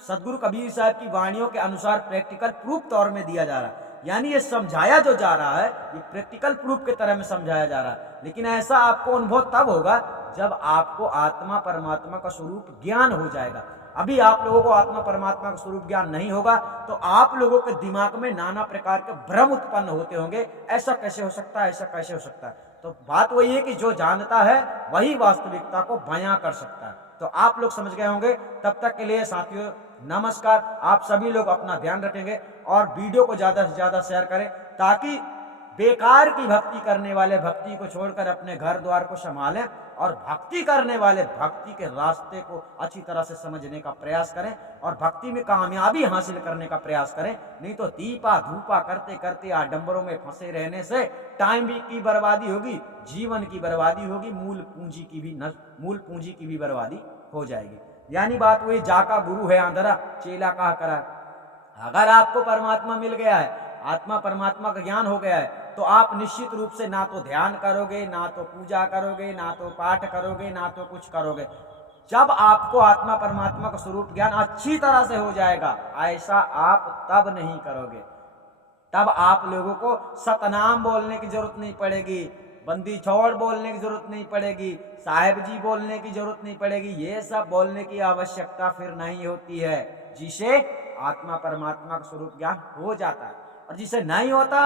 सदगुरु कबीर साहब की वाणियों के अनुसार प्रैक्टिकल प्रूफ तौर में दिया जा रहा है। यानी ये समझाया जो जा रहा है ये प्रैक्टिकल प्रूफ के तरह में समझाया जा रहा है। लेकिन ऐसा आपको अनुभव तब होगा जब आपको आत्मा परमात्मा का स्वरूप ज्ञान हो जाएगा। अभी आप लोगों को आत्मा परमात्मा का स्वरूप ज्ञान नहीं होगा तो आप लोगों के दिमाग में नाना प्रकार के भ्रम उत्पन्न होते होंगे। ऐसा कैसे हो सकता है, ऐसा कैसे हो सकता है। तो बात वही है कि जो जानता है वही वास्तविकता को बयां कर सकता है। तो आप लोग समझ गए होंगे। तब तक के लिए साथियों नमस्कार। आप सभी लोग अपना ध्यान रखेंगे और वीडियो को ज्यादा से ज्यादा शेयर करें ताकि बेकार की भक्ति करने वाले भक्ति को छोड़कर अपने घर द्वार को संभालें और भक्ति करने वाले भक्ति के रास्ते को अच्छी तरह से समझने का प्रयास करें और भक्ति में कामयाबी हासिल करने का प्रयास करें। नहीं तो दीपा धूपा करते करते आडंबरों में फंसे रहने से टाइम भी की बर्बादी होगी, जीवन की बर्बादी होगी, मूल पूंजी की भी बर्बादी हो जाएगी। यानी बात वही, जाका गुरु है आंधरा चेला कहा करा। अगर आपको परमात्मा मिल गया है, आत्मा परमात्मा का ज्ञान हो गया है, तो आप निश्चित रूप से ना तो ध्यान करोगे, ना तो पूजा करोगे, ना तो पाठ करोगे, ना तो कुछ करोगे। जब आपको आत्मा परमात्मा का स्वरूप ज्ञान अच्छी तरह से हो जाएगा, ऐसा आप तब नहीं करोगे। तब आप लोगों को सतनाम बोलने की जरूरत नहीं पड़ेगी, बंदी छोड़ बोलने की जरूरत नहीं पड़ेगी, साहेब जी बोलने की जरूरत नहीं पड़ेगी। ये सब बोलने की आवश्यकता फिर नहीं होती है, जिसे आत्मा परमात्मा का स्वरूप ज्ञान हो जाता है। और जिसे नहीं होता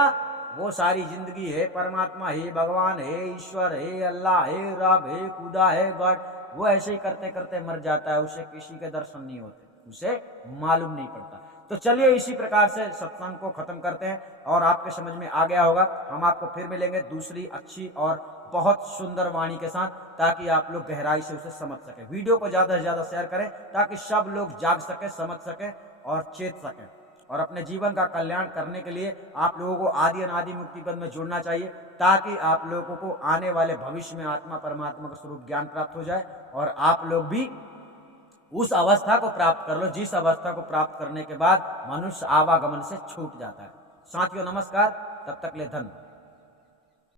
वो सारी जिंदगी है परमात्मा, हे भगवान, हे ईश्वर, हे अल्लाह, हे रब, हे खुदा, हे गॉड, वो ऐसे ही करते करते मर जाता है। उसे किसी के दर्शन नहीं होते, उसे मालूम नहीं पड़ता। तो चलिए इसी प्रकार से सत्संग को खत्म करते हैं और आपके समझ में आ गया होगा। हम आपको फिर मिलेंगे दूसरी अच्छी और बहुत सुंदर वाणी के साथ, ताकि आप लोग गहराई से उसे समझ सकें। वीडियो को ज्यादा से ज्यादा शेयर करें ताकि सब लोग जाग सके, समझ सके और चेत सकें। और अपने जीवन का कल्याण करने के लिए आप लोगों को आदि अनादि मुक्ति पद में जुड़ना चाहिए, ताकि आप लोगों को आने वाले भविष्य में आत्मा परमात्मा का स्वरूप ज्ञान प्राप्त हो जाए और आप लोग भी उस अवस्था को प्राप्त कर लो जिस अवस्था को प्राप्त करने के बाद मनुष्य आवागमन से छूट जाता है। साथियों नमस्कार, तब तक ले धन्यवाद।